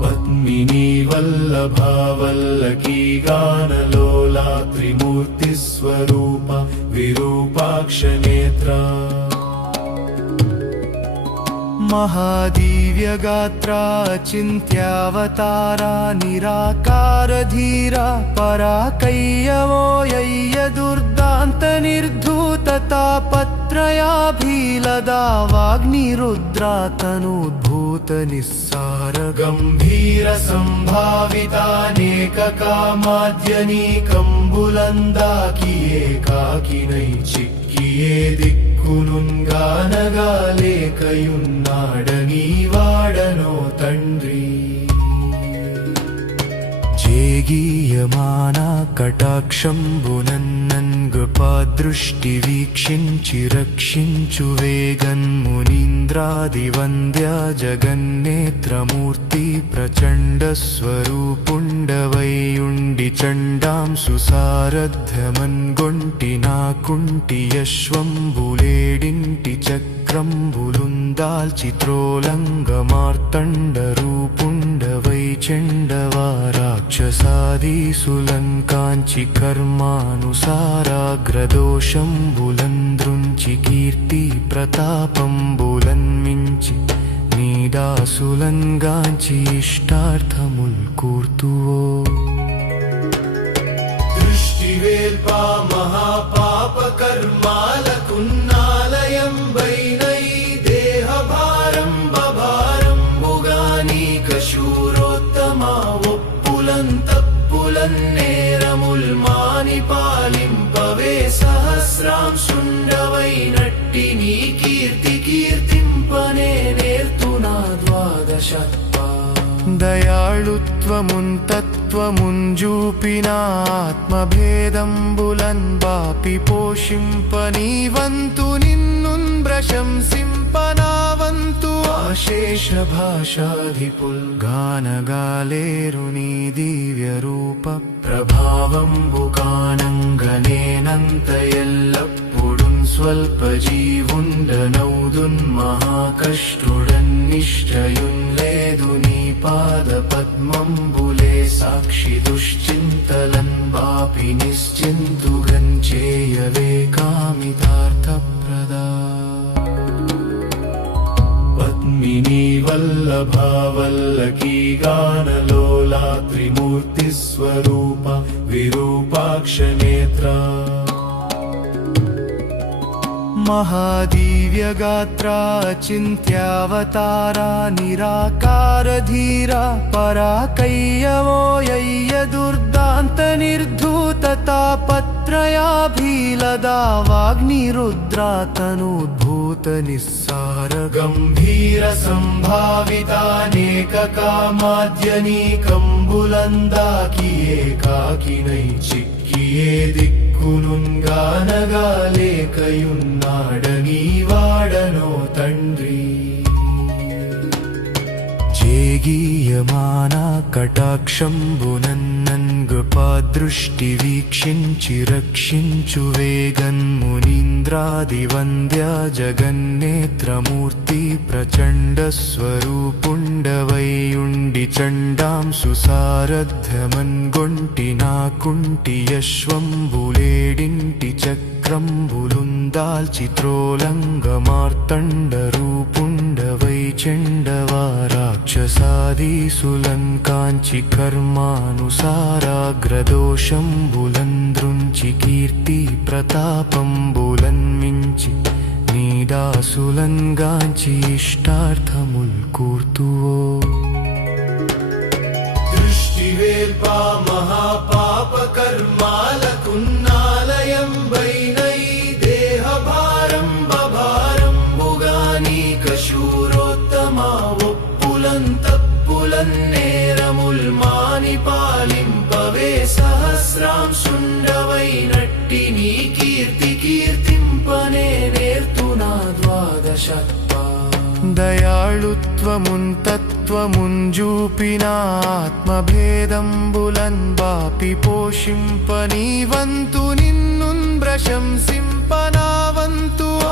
పద్మినీ వల్లభా వల్లకీ గానలోలా త్రిమూర్తి స్వరూప విరూపాక్ష నేత్రా మహాదివ్యగాత్రా చింత్యావతారా నిరాకారధీరా పరాకయ్యవోయయ్య దుర్దాంత నిర్ధూత తాపత్రయాభీలదా వాగ్నిరుద్రాతనూద్భూత నిస్సార గంభీర సంభావితానేక కామాద్యనీకంబులందాకి ఏకాకినై చిక్కియే దిక్కునుంగానగాలేకయున్నాడనీ వాడనో తండ్రి జేగీయమానా కటాక్షంబునన్నన్ గృపాదృష్టి వీక్షించి రక్షించు వేగన్ మునీంద్రాదివంద్య జగన్నేత్రమూర్తి ప్రచండ స్వరూపుండవైయుండి చండాంసు సారథ్యమన్ గొంటి నాకుంటి యశ్వంబులేడింటి చక్రంబులుందాల్చి త్రోలంగ మార్తండ రూపుండవై చండవారాక్షసాదీసులన్ కాంచి కర్మానుసారాగ్రదోషంబులంద్రుంచి కీర్తి ప్రతాపంబులన్ మించి నీదాసులన్ గాంచి ఇష్టార్థముల్ కూర్తువో దృష్టివేల్పా మహాపాప కర్మాలకున్నాలయం బైనై దేహభారం బభారంబుగానీక శూరోత్తమా ఒప్పులన్ తప్పులన్నేరముల్ మాని పాలింపవే సహస్రాంశుండవైనట్టి నీ కీర్తి కీర్తింపనే నేర్తునా ద్వాదశత్వా దయాళుత్వమున్ తత్వమున్ జూపిన ఆత్మభేదంబులన్ బాపి పోషింపనీవంతు నిన్నున్ ప్రశంసింపనావంతు ఆశేష భాషాధిపుల్ గానగాలేరు నీ దివ్య రూప ప్రభావంబు కానంగనేనంత ఎల్లప్పుడున్ స్వల్ప జీవుండనౌదున్ మహాకష్టుడన్ నిష్టయున్ లేదు నీ పాద పద్మంబులే సాక్షి దుశ్చింతలన్ బాపి నిశ్చింతుగన్ చేయవే కామితార్థప్రదా పద్మినీ వల్లభా వల్లకీ గానలోలా త్రిమూర్తి స్వరూప విరూపాక్ష నేత్రా మహాదివ్యగాత్రా చింత్యావతారా నిరాకారధీరా పరాకయ్యవోయయ్య దుర్దాంత నిర్ధూత తాపత్రయాభీలదా వాగ్నిరుద్రాతనూద్భూత నిస్సార గంభీర సంభావితానేక కామాద్యనీకంబులందాకి ఏకాకినై చిక్కియే దిక్కునుంగానగాలేకయున్నాడనీ వాడనో తండ్రి జేగీయమానా కటాక్షంబునన్నన్గపాదృష్టి వీక్షించి రక్షించు వేగన్మునీంద్రాదివంద్య జగన్నేత్రమూర్తి ప్రచండ స్వరూపుండవైయుండి చండాంసు సారథ్యమన్గొంటి నాకుంటి యశ్వంబులేడింటి చక్రంబులుందాల్చి త్రోలంగ మార్తండ రూపుండవై చండవారాక్షసాదీసులంకాంచి కర్మానుసారాగ్రదోషంబులంద్రుంచి కీర్తి ప్రతాపంబులన్మించి నీదాసులంగాంచి ఇష్టార్థముల్ కూర్తువో దృష్టివేల్పా మహాపాప కర్మాలకున్నాలయం వైనై దేహభారం బభారంబుగానీక శూరోత్తమా ఒప్పులంతప్పులన్నేరముల్ మాని పాలింపవే సహస్రాంశుండవైనట్టి నీ కీర్తి కీర్తింపనే నేర్తునా ద్వాదశత్వా దయాళుత్వమున్ తత్వముంజూపిన ఆత్మభేదంబులన్ బాపి పోషింపనీవంతు నిన్నున్ ప్రశంసింపనావంతు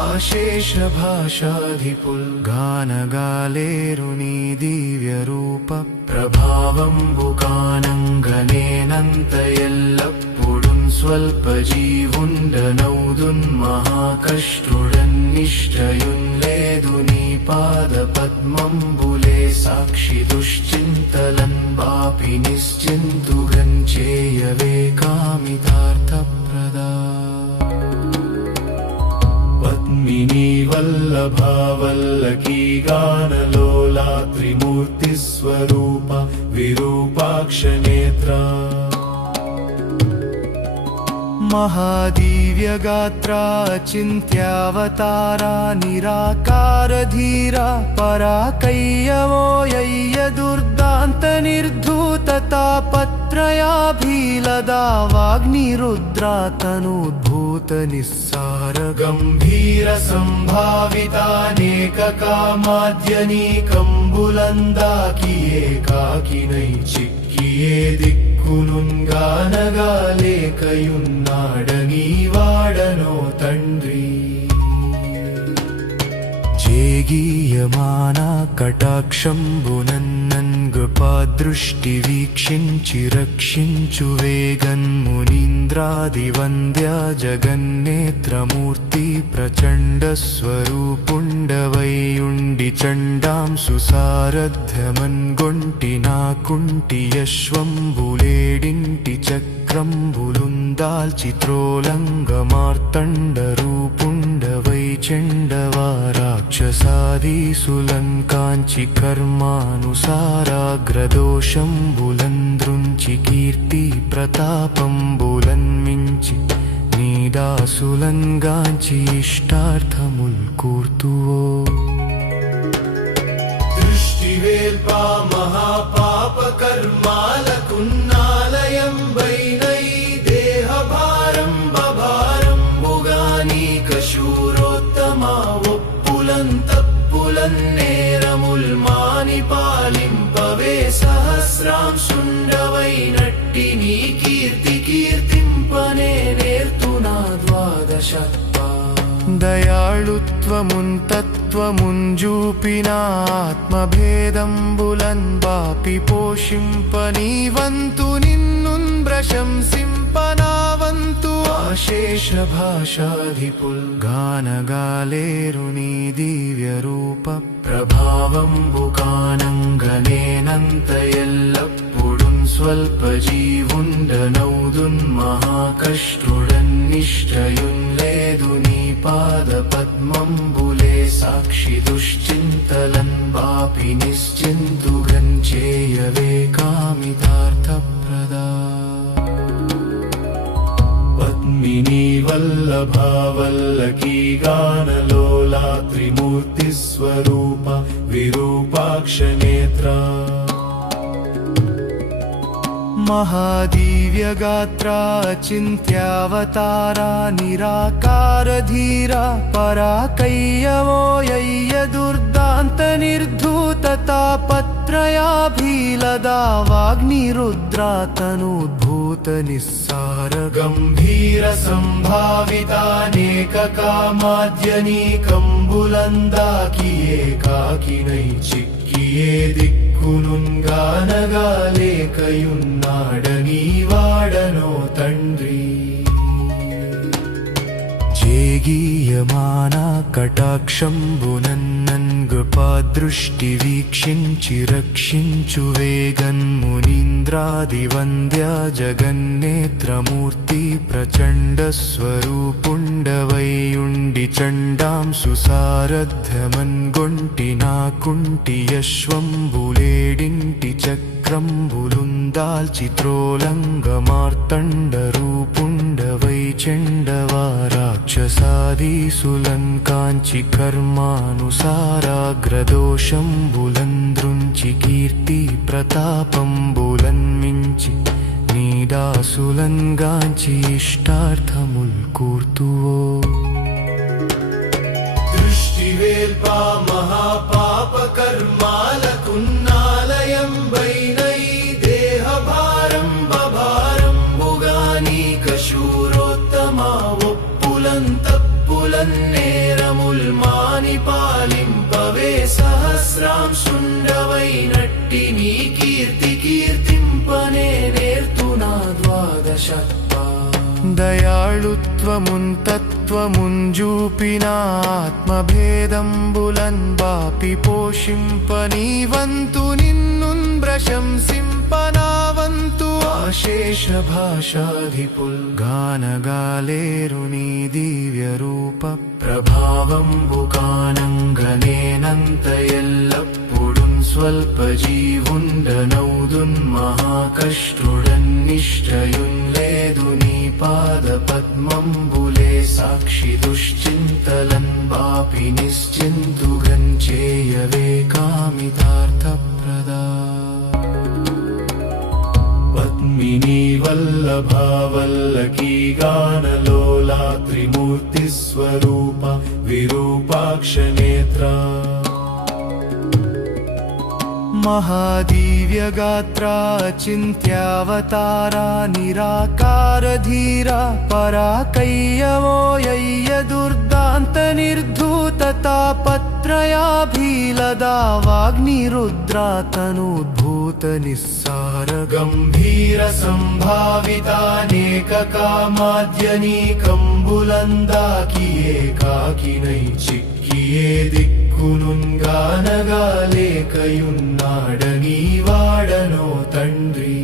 ఆశేష భాషాధిపుల్ గానగాలేరుని దివ్య రూప ప్రభావంబుకానంగనేనంత ఎల్లప్పుడున్ స్వల్ప జీవుండనౌదున్ మహాకష్టుడన్నిష్టయున్ లేదు నీ పాద పద్మంబులే సాక్షి దుశ్చింతలన్ బాపి నిశ్చింతుగన్ చేయవే కామితార్థప్రదా పద్మినీ వల్లభా వల్లకీ గానలోలా త్రిమూర్తి స్వరూప విరూపాక్ష నేత్ర మహాదివ్యగాత్రా చింత్యావతారా నిరాకారధీరా పరాకయ్యవోయయ్య దుర్దాంత నిర్ధూత తాపత్రయాభీలదా వాగ్నిరుద్రా తనూద్భూత నిస్సార గంభీర సంభావితానేక కామాద్యనీకంబులందాకి ఏకాకినై చిక్కియే దిక్కులుంగానగాలేకయున్నాడనీ వాడనో తండ్రి జేగీయమానా కటాక్షంబునన్నన్గపాదృష్టి వీక్షించి రక్షించు వేగన్మునీంద్రాదివంద్య జగన్నేత్రమూర్తి ప్రచండ స్వరూపుండవైయుండి చండాంసు సారథ్యమన్గొంటి నాకుంటి యశ్వంబులేడింటి చక్రంబులుందాల్చి త్రోలంగ మార్తండ రూపుండవై చండవారాక్షసాదీసులంకాంచి కర్మానుసారాగ్రదోషంబులంద్రుంచి కీర్తి ప్రతాపంబులన్మించి నీదాసులంగాంచి ఇష్టార్థముల్ కూర్తువో దృష్టివేల్పా మహాపాప కర్మాలకున్నాలయం వైనై దేహభారం బభారంబుగానీక శూరోత్తమా ఒప్పులంతప్పులన్నేరముల్ మాని పాలింపవే సహస్రాంశుండవైనట్టి నీ కీర్తి కీర్తింపనే నేర్తునా ద్వాదశత్వా దయాళుత్వమున్ తత్వముంజూపిన ఆత్మభేదంబులన్ బాపి పోషింపనీవంతు నిన్నున్ ప్రశంసింపనావంతు ఆశేష భాషాధిపుల్ గానగాలేరుని దివ్య రూప ప్రభావంబుకానంగనేనంత ఎల్లప్పుడున్ స్వల్ప జీవుండనౌదున్ మహాకష్టుడన్నిష్టయున్ లేదు నీ పాద పద్మంబులే సాక్షి దుశ్చింతలన్ బాపి నిశ్చింతుగన్ చేయవే కామితార్థప్రదా పద్మినీ వల్లభా వల్లకీ గానలోలా త్రిమూర్తి స్వరూప విరూపాక్ష నేత్ర మహాదివ్యగాత్రా చింత్యావతారా నిరాకారధీరా పరాకయ్యవోయయ్య దుర్దాంత నిర్ధూత తాపత్ర తాపత్రయాభిలదా వాగ్నిరుద్రాతనూద్భూత నిస్సార గంభీర సంభావితానేక కామాద్యనీకంబులందాకి ఏకాకినై చిక్కియే దిక్కునుంగానగాలేకయున్నాడనీ వాడనో తండ్రి జేగీయమానా కటాక్షంబునన్నన్గృపాదృష్టి వీక్షించి రక్షించు వేగన్మునీంద్రాదివంద్య జగన్నేత్రమూర్తి ప్రచండ స్వరూపుండవైయుండి చండాంసు సారథ్యమన్గొంటి నాకుంటి యశ్వంబులేడింటి చక్రంబులుందాల్చి త్రోలంగ మార్తండ రూపుండవై రాక్షసాదీసులంకాంచి కర్మానుసారాగ్రదోషంబులంద్రుంచి కీర్తి ప్రతాపంబులన్మించి నీడాసులంగాంచి ఇష్టార్థముల్ కూర్తువో దృష్టివేల్పా మహాపాప కర్మాలకున్నాలయం బైనై దేహభారం బభారంబుగానీక శూరోత్తమా తప్పులన్నేరముల్ మాని పాలింపవే సహస్రాంశుండవైనట్టి నీ కీర్తి కీర్తింపనే నేర్తునా ద్వాదశత్వా దయాళుత్వమున్ తత్వముంజూపిన ఆత్మభేదంబులన్ బాపి పోషింపనీ వంతు నిన్నున్ ప్రశంసింపనావంతు అశేష భాషాధిపుల్ గానగాలేరు నీ దివ్య రూప ప్రభావంబుకానంగనేనంత ఎల్లప్పుడున్ స్వల్ప జీవుండనౌదున్ మహాకష్టుడన్నిష్టయున్ లేదు నీ పాద పద్మంబులే సాక్షి దుశ్చింతలన్ బాపి నిశ్చింతుగన్ చేయవే కామితార్థప్రదా పద్మినీ వల్లభా వల్లకీ గానలోలా త్రిమూర్తి స్వరూప విరూపాక్ష నేత్ర మహాదివ్యగాత్రా చింత్యావతారా నిరాకారధీరా పరాకయ్యవోయయ్య దుర్దాంత నిర్ధూత తాపత్రయాభిలదా వాగ్నిరుద్రాతనూద్భూత నిస్సార గంభీర సంభావితానేక కామాద్యనీకంబులందాకి ఏకాకినై చిక్కియే దిక్కునుంగానగాలేకయున్నాడనీ వాడనో తండ్రి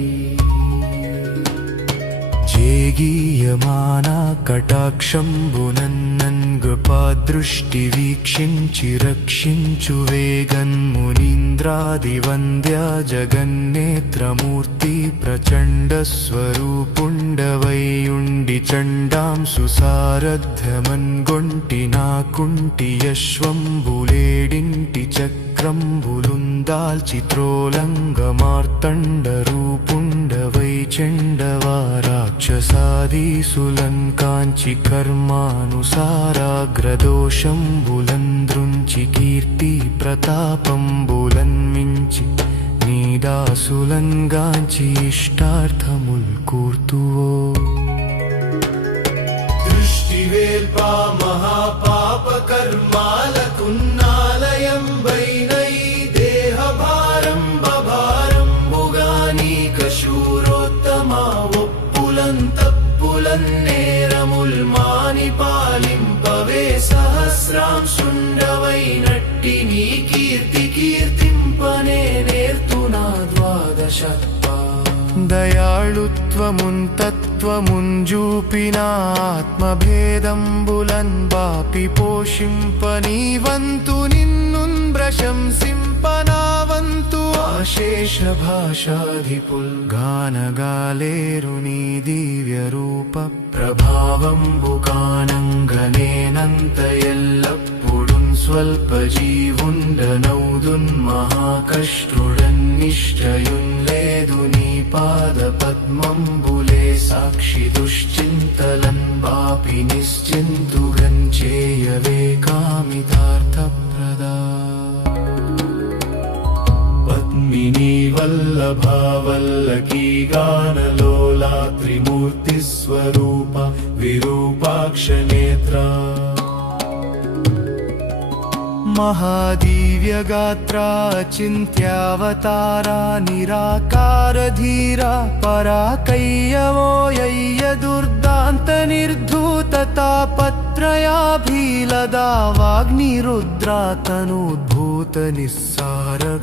జేగీయమానా కటాక్షంబునన్నన్గృపాదృష్టి వీక్షించి రక్షించు వేగన్మునీంద్రాదివంద్య జగన్నేత్రమూర్తి ప్రచండ స్వరూపుండవైయుండి చండాంసు సారథ్యమన్గొంటి నాకుంటి యశ్వంబులేడింటి చక్రంబులుందాల్చి త్రోలంగ మార్తండ రూపుండవై చెండవా రాక్షసాదీసులంకాంచి కర్మానుసారాగ్రదోషంబులంద్రుంచి కీర్తి ప్రతాపంబులన్మించి నీడాసులంగాంచి ఇష్టార్థముల్ కూర్తువో దృష్టివేల్పా మహాపాప కర్మాలకున్నాలయం బైనై దేహభారం బభారంబుగానీక శూరోత్తమా తప్పులన్నేరముల్ మాని పాలింపవే సహస్రాంశుండవైనట్టి నీ కీర్తి కీర్తింపనే నేర్తునా ద్వాదశత్వా దయాళుత్వమున్ తత్వముంజూపిన ఆత్మభేదంబులన్ బాపి పోషింపనీ వంతు నిన్నున్ ప్రశంసింపనావంతు అశేష భాషాధిపుల్ గానగాలేరు నీ దివ్య రూప ప్రభావంబుకానంగనేనంత ఎల్లప్పుడున్ స్వల్ప జీవుండనౌదున్ మహాకష్టుడన్నిష్టయున్ లేదు నీ పాద పద్మంబులే సాక్షి దుశ్చింతలన్ బాపి నిశ్చింతుగన్ చేయవే కామితార్థప్రదా పద్మిని వల్లభా వల్లకీ గానలోలా త్రిమూర్తి స్వరూప విరూపాక్ష నేత్ర महादिव्यगात्रा चिन्त्यावतारा निराकारधीरा पराकय्यवोयय्य दुर्दान्तनिर्धूततापत्रयाभीलदा वाग्निरुद्रा तनूद्भूतनिस्सार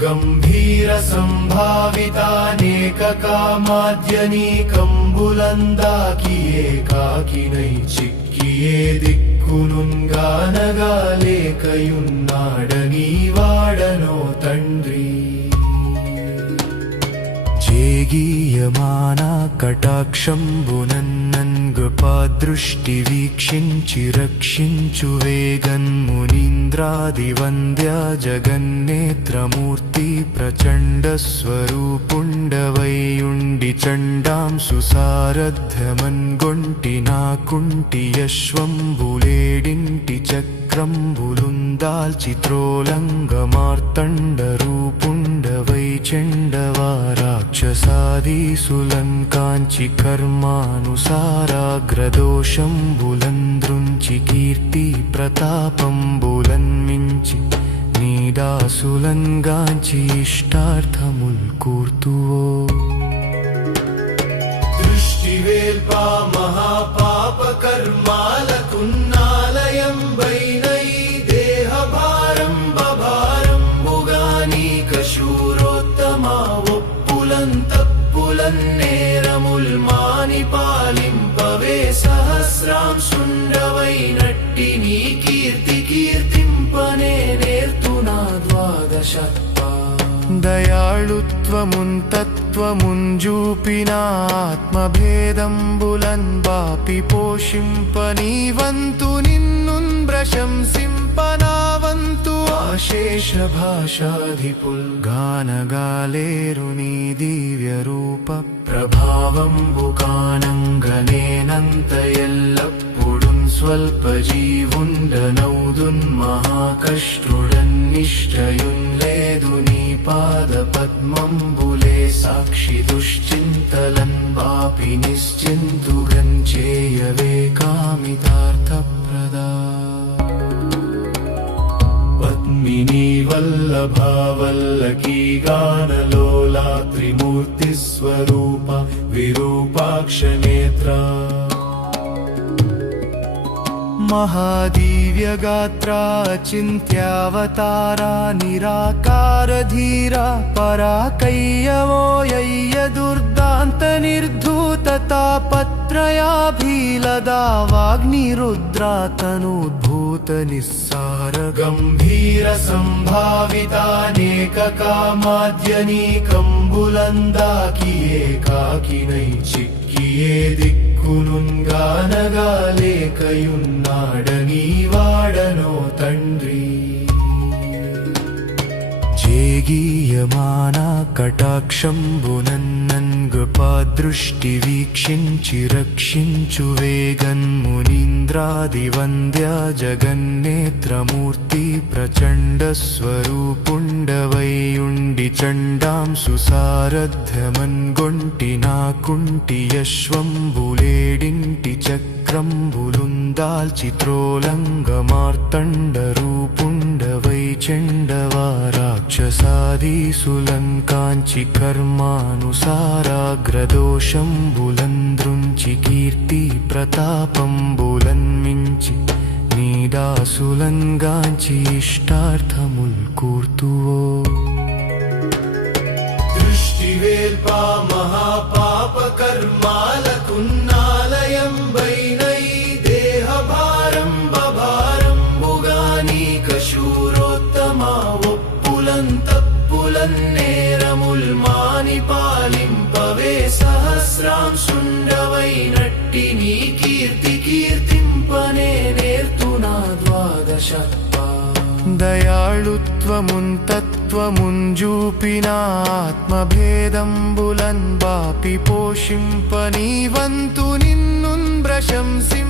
गम्भीर सम्भावितानेककामाद्यनीकम्बुलन्दाकी एकाकिनै चिक्किये దిక్కునుంగానగాలేకయున్నాడనీ వాడనో తండ్రి జేగీయమానా కటాక్షంబునన్నన్గృపాదృష్టి వీక్షించి రక్షించు వేగన్మునీంద్రాదివంద్య జగన్నేత్రమూర్తి ప్రచండ స్వరూపుండవైయుండి చండాంసు సారథ్యమన్గొంటి నాకుంటి యశ్వంబులేడింటి చక్రంబులుందాల్చి త్రోలంగ మార్తండ రూపుండవై చండవారాక్షసాదీసులంకాంచి కర్మానుసారాగ్రదోషంబులంద్రుంచి కీర్తి ప్రతాపంబులన్మించి నీడాసులంగాంచి ఇష్టార్థముల్ కూర్తువో దృష్టివేల్పా మహాపాప కర్మాలకున్నాలయం వైనై దేహభారం బభారంబుగానీక శూరోత్తమా ఒప్పులంతప్పులన్నేరముల్ మాని పాలింపవే సహస్రాంశుండవైనట్టి నీ కీర్తి కీర్తింపనే నేర్తునా ద్వాదశత్వా దయాళుత్వమున్ తత్వముంజూపినా ఆత్మభేదంబులన్ బాపి పోషింపనీవంతు నిన్నున్ ప్రశంసింపనావంతు ఆశేష భాషాధిపుల్ గానగాలేరు నీ దివ్య రూప ప్రభావంబుకానంగనేనంత ఎల్లప్పుడున్ స్వల్ప జీవుండనౌదున్ మహాకష్టుడన్నిష్టయున్ లేదు నీ పాద పద్మంబులే సాక్షి దుశ్చింతలన్ బాపి నిశ్చింతుగన్ చేయవే కామితార్థప్రదా పద్మిని వల్లభా వల్లకీ గానలోలా త్రిమూర్తి స్వరూప విరూపాక్ష నేత్ర महादिव्यगात्रा चिन्त्यावतारा निराकारधीरा पराकय्यवोयय्य दुर्दान्तनिर्धूततापत्रयाभीलदा वाग्निरुद्रा तनूद्भूतनिस्सार गम्भीर सम्भावितानेककामाद्यनीकम्बुलन्दाकी एकाकिनै चिक्किये దిక్కునుంగానగాలేకయున్నాడనీ వాడనో తండ్రి జేగీయమానా కటాక్షంబునన్నన్గృపాదృష్టి వీక్షించి రక్షించు వేగన్మునీంద్రాదివంద్య జగన్నేత్రమూర్తి ప్రచండ స్వరూపుండవైయుండి చండాంసు సారథ్యమన్గొంటి నాకుంటి యశ్వంబులేడింటి చక్రంబులుందాల్చి త్రోలంగ మార్తండ రూపుండవై చండవారాక్షసాదీసులంకాంచి కర్మానుసారాగ్రదోషంబులంద్రుంచి కీర్తి ప్రతాపంబులన్మించి నీడాసులంగాంచి ఇష్టార్థముల్ కూర్తువో దృష్టివేల్పా మహాపాప కర్మాలకున్నాలయం వైనై దేహభారం బభారంబుగానీక శూరోత్తమా ఒప్పులంతప్పులన్నేరముల్ మాని పాలింపవే సహస్రాంశుండవైనట్టి నీ కీర్తి కీర్తింపనే నేర్తునా ద్వాదశత్వా దయాళుత్వమున్ తత్వముంజూపినా ఆత్మభేదంబులన్ బాపి పోషింపనీవంతు నిన్నున్ ప్రశంసింపనావంతు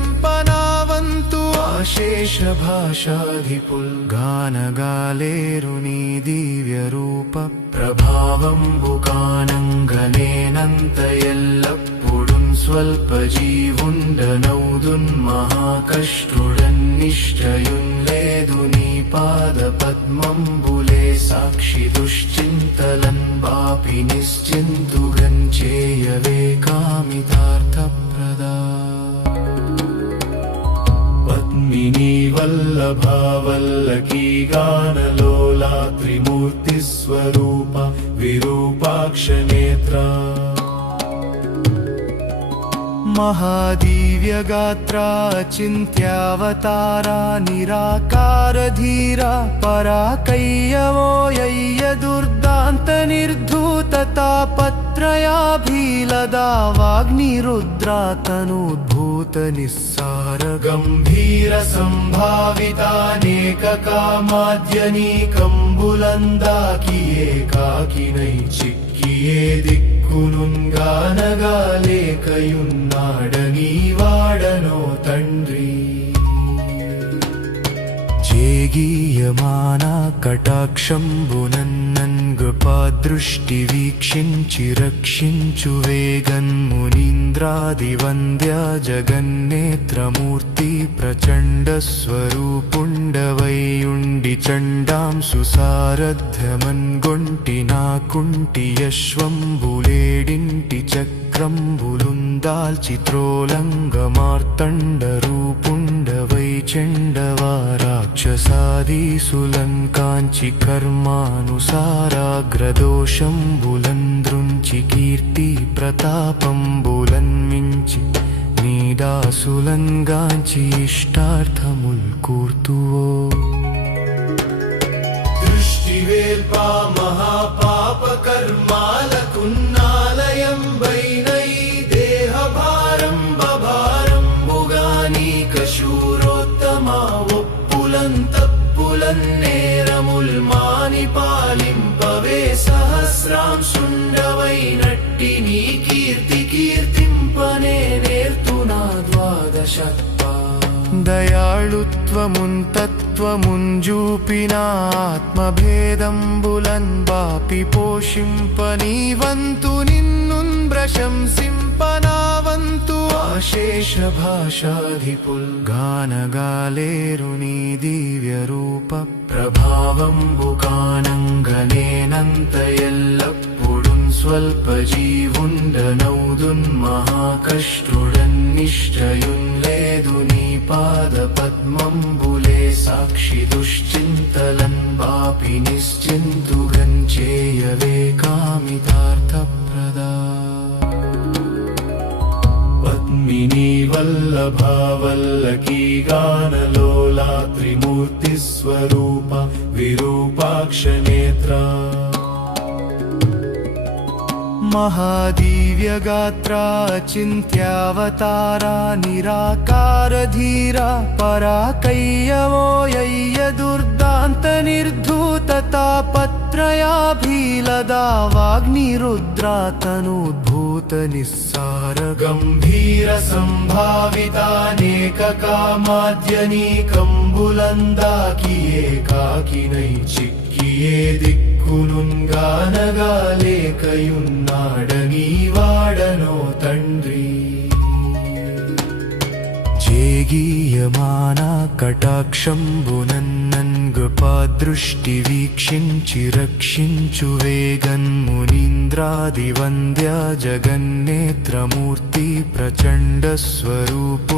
అశేష భాషాధిపుల్ గానగాలేరుని దివ్య రూప ప్రభావంబు కానంగనేనంత ఎల్లప్పుడున్ స్వల్ప జీవుండనౌదున్ మహాకష్టుడన్ నిశ్చయున్ లేదు నీ పాద పద్మంబులే సాక్షి దుశ్చింతలన్ బాపి నిశ్చింతుగన్ చేయవే కామితార్థప్రదా పద్మిని వల్లభా వల్లకీ గానలోలా త్రిమూర్తి స్వరూప విరూపాక్ష నేత్ర మహాదివ్యగాత్ర చింత్యావతారా నిరాకార ధీర పరాకయ్యవోయయ్య దుర్దాంత నిర్ధూత తాపత్రయాభీలదా వాగ్నిరుద్రాతనూద్భూత నిస్సార గంభీర సంభావితానేక కామాద్యనీకంబులందాకి ఏకాకినై చిక్కియే దిక్కునుంగానగాలేకయున్నాడనీ వాడనో తండ్రి చేగీయమానా కటాక్షంబునన్నన్ గృపాదృష్టి వీక్షించి రక్షించు వేగన్ మునీంద్రాది వంద్య జగన్నేత్రమూర్తి ప్రచండ స్వరూపుండవైయుండి చండాంసు సారథ్యమన్గొంటి నాకుంటి యశ్వంబులేడింటి చక్రంబులుందాల్చి త్రోలంగమార్తండ రూపుండవై చండవారాక్షసాదీసులన్ కాంచి కర్మానుసారాగ్రదోషంబులంద్రుంచి కీర్తి ప్రతాపంబులన్ మించి నీదాసులన్ గాంచి ఇష్టార్థముల్ కూర్తువో దృష్టివేల్పా మహాపాప కర్మాలకున్నాలయం బైనై దేహభారం బభారంబుగానీక శూరోత్తమా ఒప్పులన్ తప్పులన్నేరముల్ మాని పాలింపవే సహస్రాంశుండవైనట్టి నీ కీర్తి కీర్తింపనే నేర్తునా ద్వాదశత్వా దయాళుత్వమున్ తత్వమున్ జూపిన ఆత్మభేదంబులన్ బాపి పోషింపనీవంతు నిన్నున్ ప్రశంసింపనావంతు అశేష భాషాధిపుల్ గానగాలేరుని దివ్య రూప ప్రభావంబు కానంగనేనంత ఎల్లప్పుడున్ స్వల్ప జీవుండనౌదున్ మహాకష్టుడన్ నిశ్చయున్ లేదు నీ పాద పద్మంబులే సాక్షి దుశ్చింతలన్ బాపి నిశ్చింతుగన్ చేయవే కామితార్థప్రదా పద్మిని వల్లభా వల్లకీ గానలోలా త్రిమూర్తి స్వరూప విరూపాక్ష నేత్ర మహాదివ్యగాత్ర చింత్యావతారా నిరాకార ధీర పరాకయ్యవోయయ్య దుర్దాంత నిర్ధూత తాపత్రయాభీలదా వాగ్నిరుద్రాతనూద్భూత నిస్సార గంభీర సంభావితానేక కామాద్యనీకంబులందాకి ఏకాకినై చిక్కియే దిక్కునుంగానగాలేకయున్నాడనీ వాడనో తండ్రి చేగీయమానా కటాక్షంబునన్నన్ గృపాదృష్టి వీక్షించి రక్షించు వేగన్ మునీంద్రాది వంద్య జగన్నేత్రమూర్తి ప్రచండ స్వరూపుండవైయుండి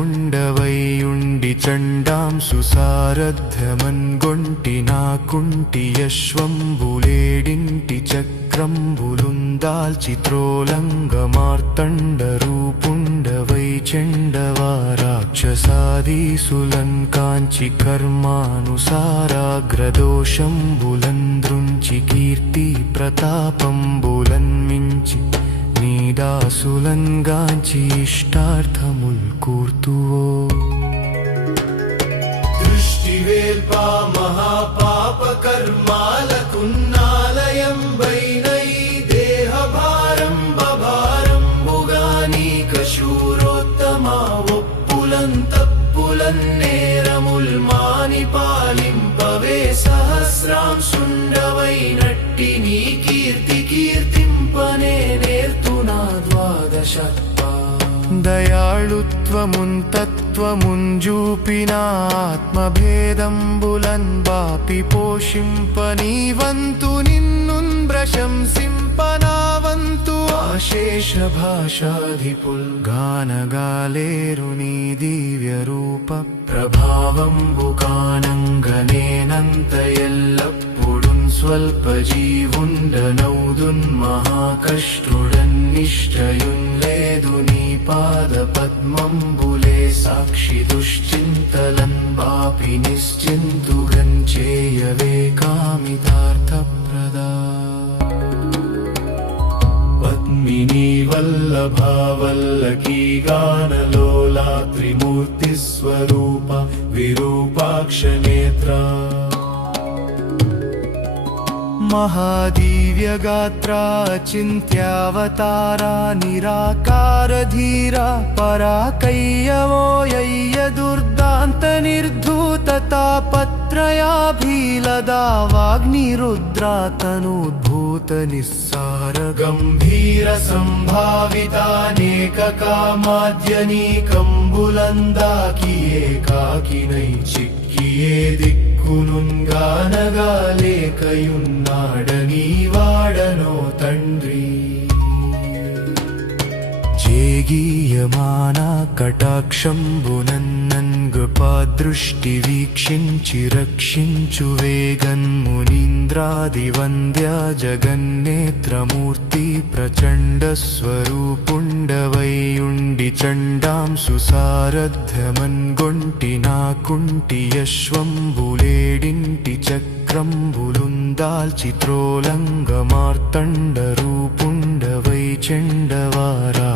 చండాంసు సారథ్యమన్గొంటి నాకుంటి యశ్వంబులేడింటి చక్రంబులుందాల్చి త్రోలంగమార్తండ రూపుండవై చండవారాక్షసాదీసులన్ కాంచి కర్మానుసారాగ్రదోషంబులంద్రుంచి కీర్తి ప్రతాపంబులన్ మించి నీదాసులన్ గాంచి ఇష్టార్థముల్ కూర్తువో దృష్టివేల్పా మహాపాప కర్మాలకున్నాలయం బైనై దేహభారం బభారంబుగానీక శూరోత్తమా ఒప్పులన్ తప్పులన్నేరముల్ సహస్రాంశుండవైనట్టి నీ కీర్తి కీర్తింపనే నేర్తునా ద్వాదశత్వా దయాళుత్వమున్ తత్వమున్ జూపిన ఆత్మభేదంబులన్ బాపి పోషింపనీ వంతు నిన్నున్ ప్రశంసింపనావంతు అశేష భాషాధిపుల్ గానగాలేరు నీ దివ్య రూప ప్రభావంబు కానంగనేనంత ఎల్లప్పుడున్ స్వల్ప జీవుండనౌదున్ మహాకష్టుడన్ నిష్టయున్ లేదు నీ పాద పద్మంబులే సాక్షి దుశ్చింతలన్ బాపి నిశ్చింతుగం చేయవే కామితార్థప్రదా పద్మిని వల్లభావల్లకీ గానలోలా త్రిమూర్తి స్వరూప విరూపాక్ష నేత్ర మహాదివ్యగాత్రా చింత్యావతారా నిరాకార ధీరా పరాకయ్యవోయయ్య దుర్దాంత నిర్ధూత తాపత్రయాభీలదా వాగ్నిరుద్రాతనూద్భూత నిస్సార గంభీర సంభావితానేక కామాద్యనీకంబులందాకి ఏకాకినై చిక్కియే దిక్కునుంగానగాలేకయున్నాడనీ వాడనో తండ్రి చేగీయమానా కటాక్షంబునన్నన్ గృపాదృష్టి వీక్షించి రక్షించు వేగన్ మునీంద్రాది వంద్య జగన్నేత్రమూర్తి ప్రచండ స్వరూపుండవైయుండి చండాంసు సారథ్యమన్ గొంటి నాకుంటి యశ్వంబులేడింటి చక్రంబులుందాల్చి త్రోలంగ మార్తండ రూపుండవై చెండవారా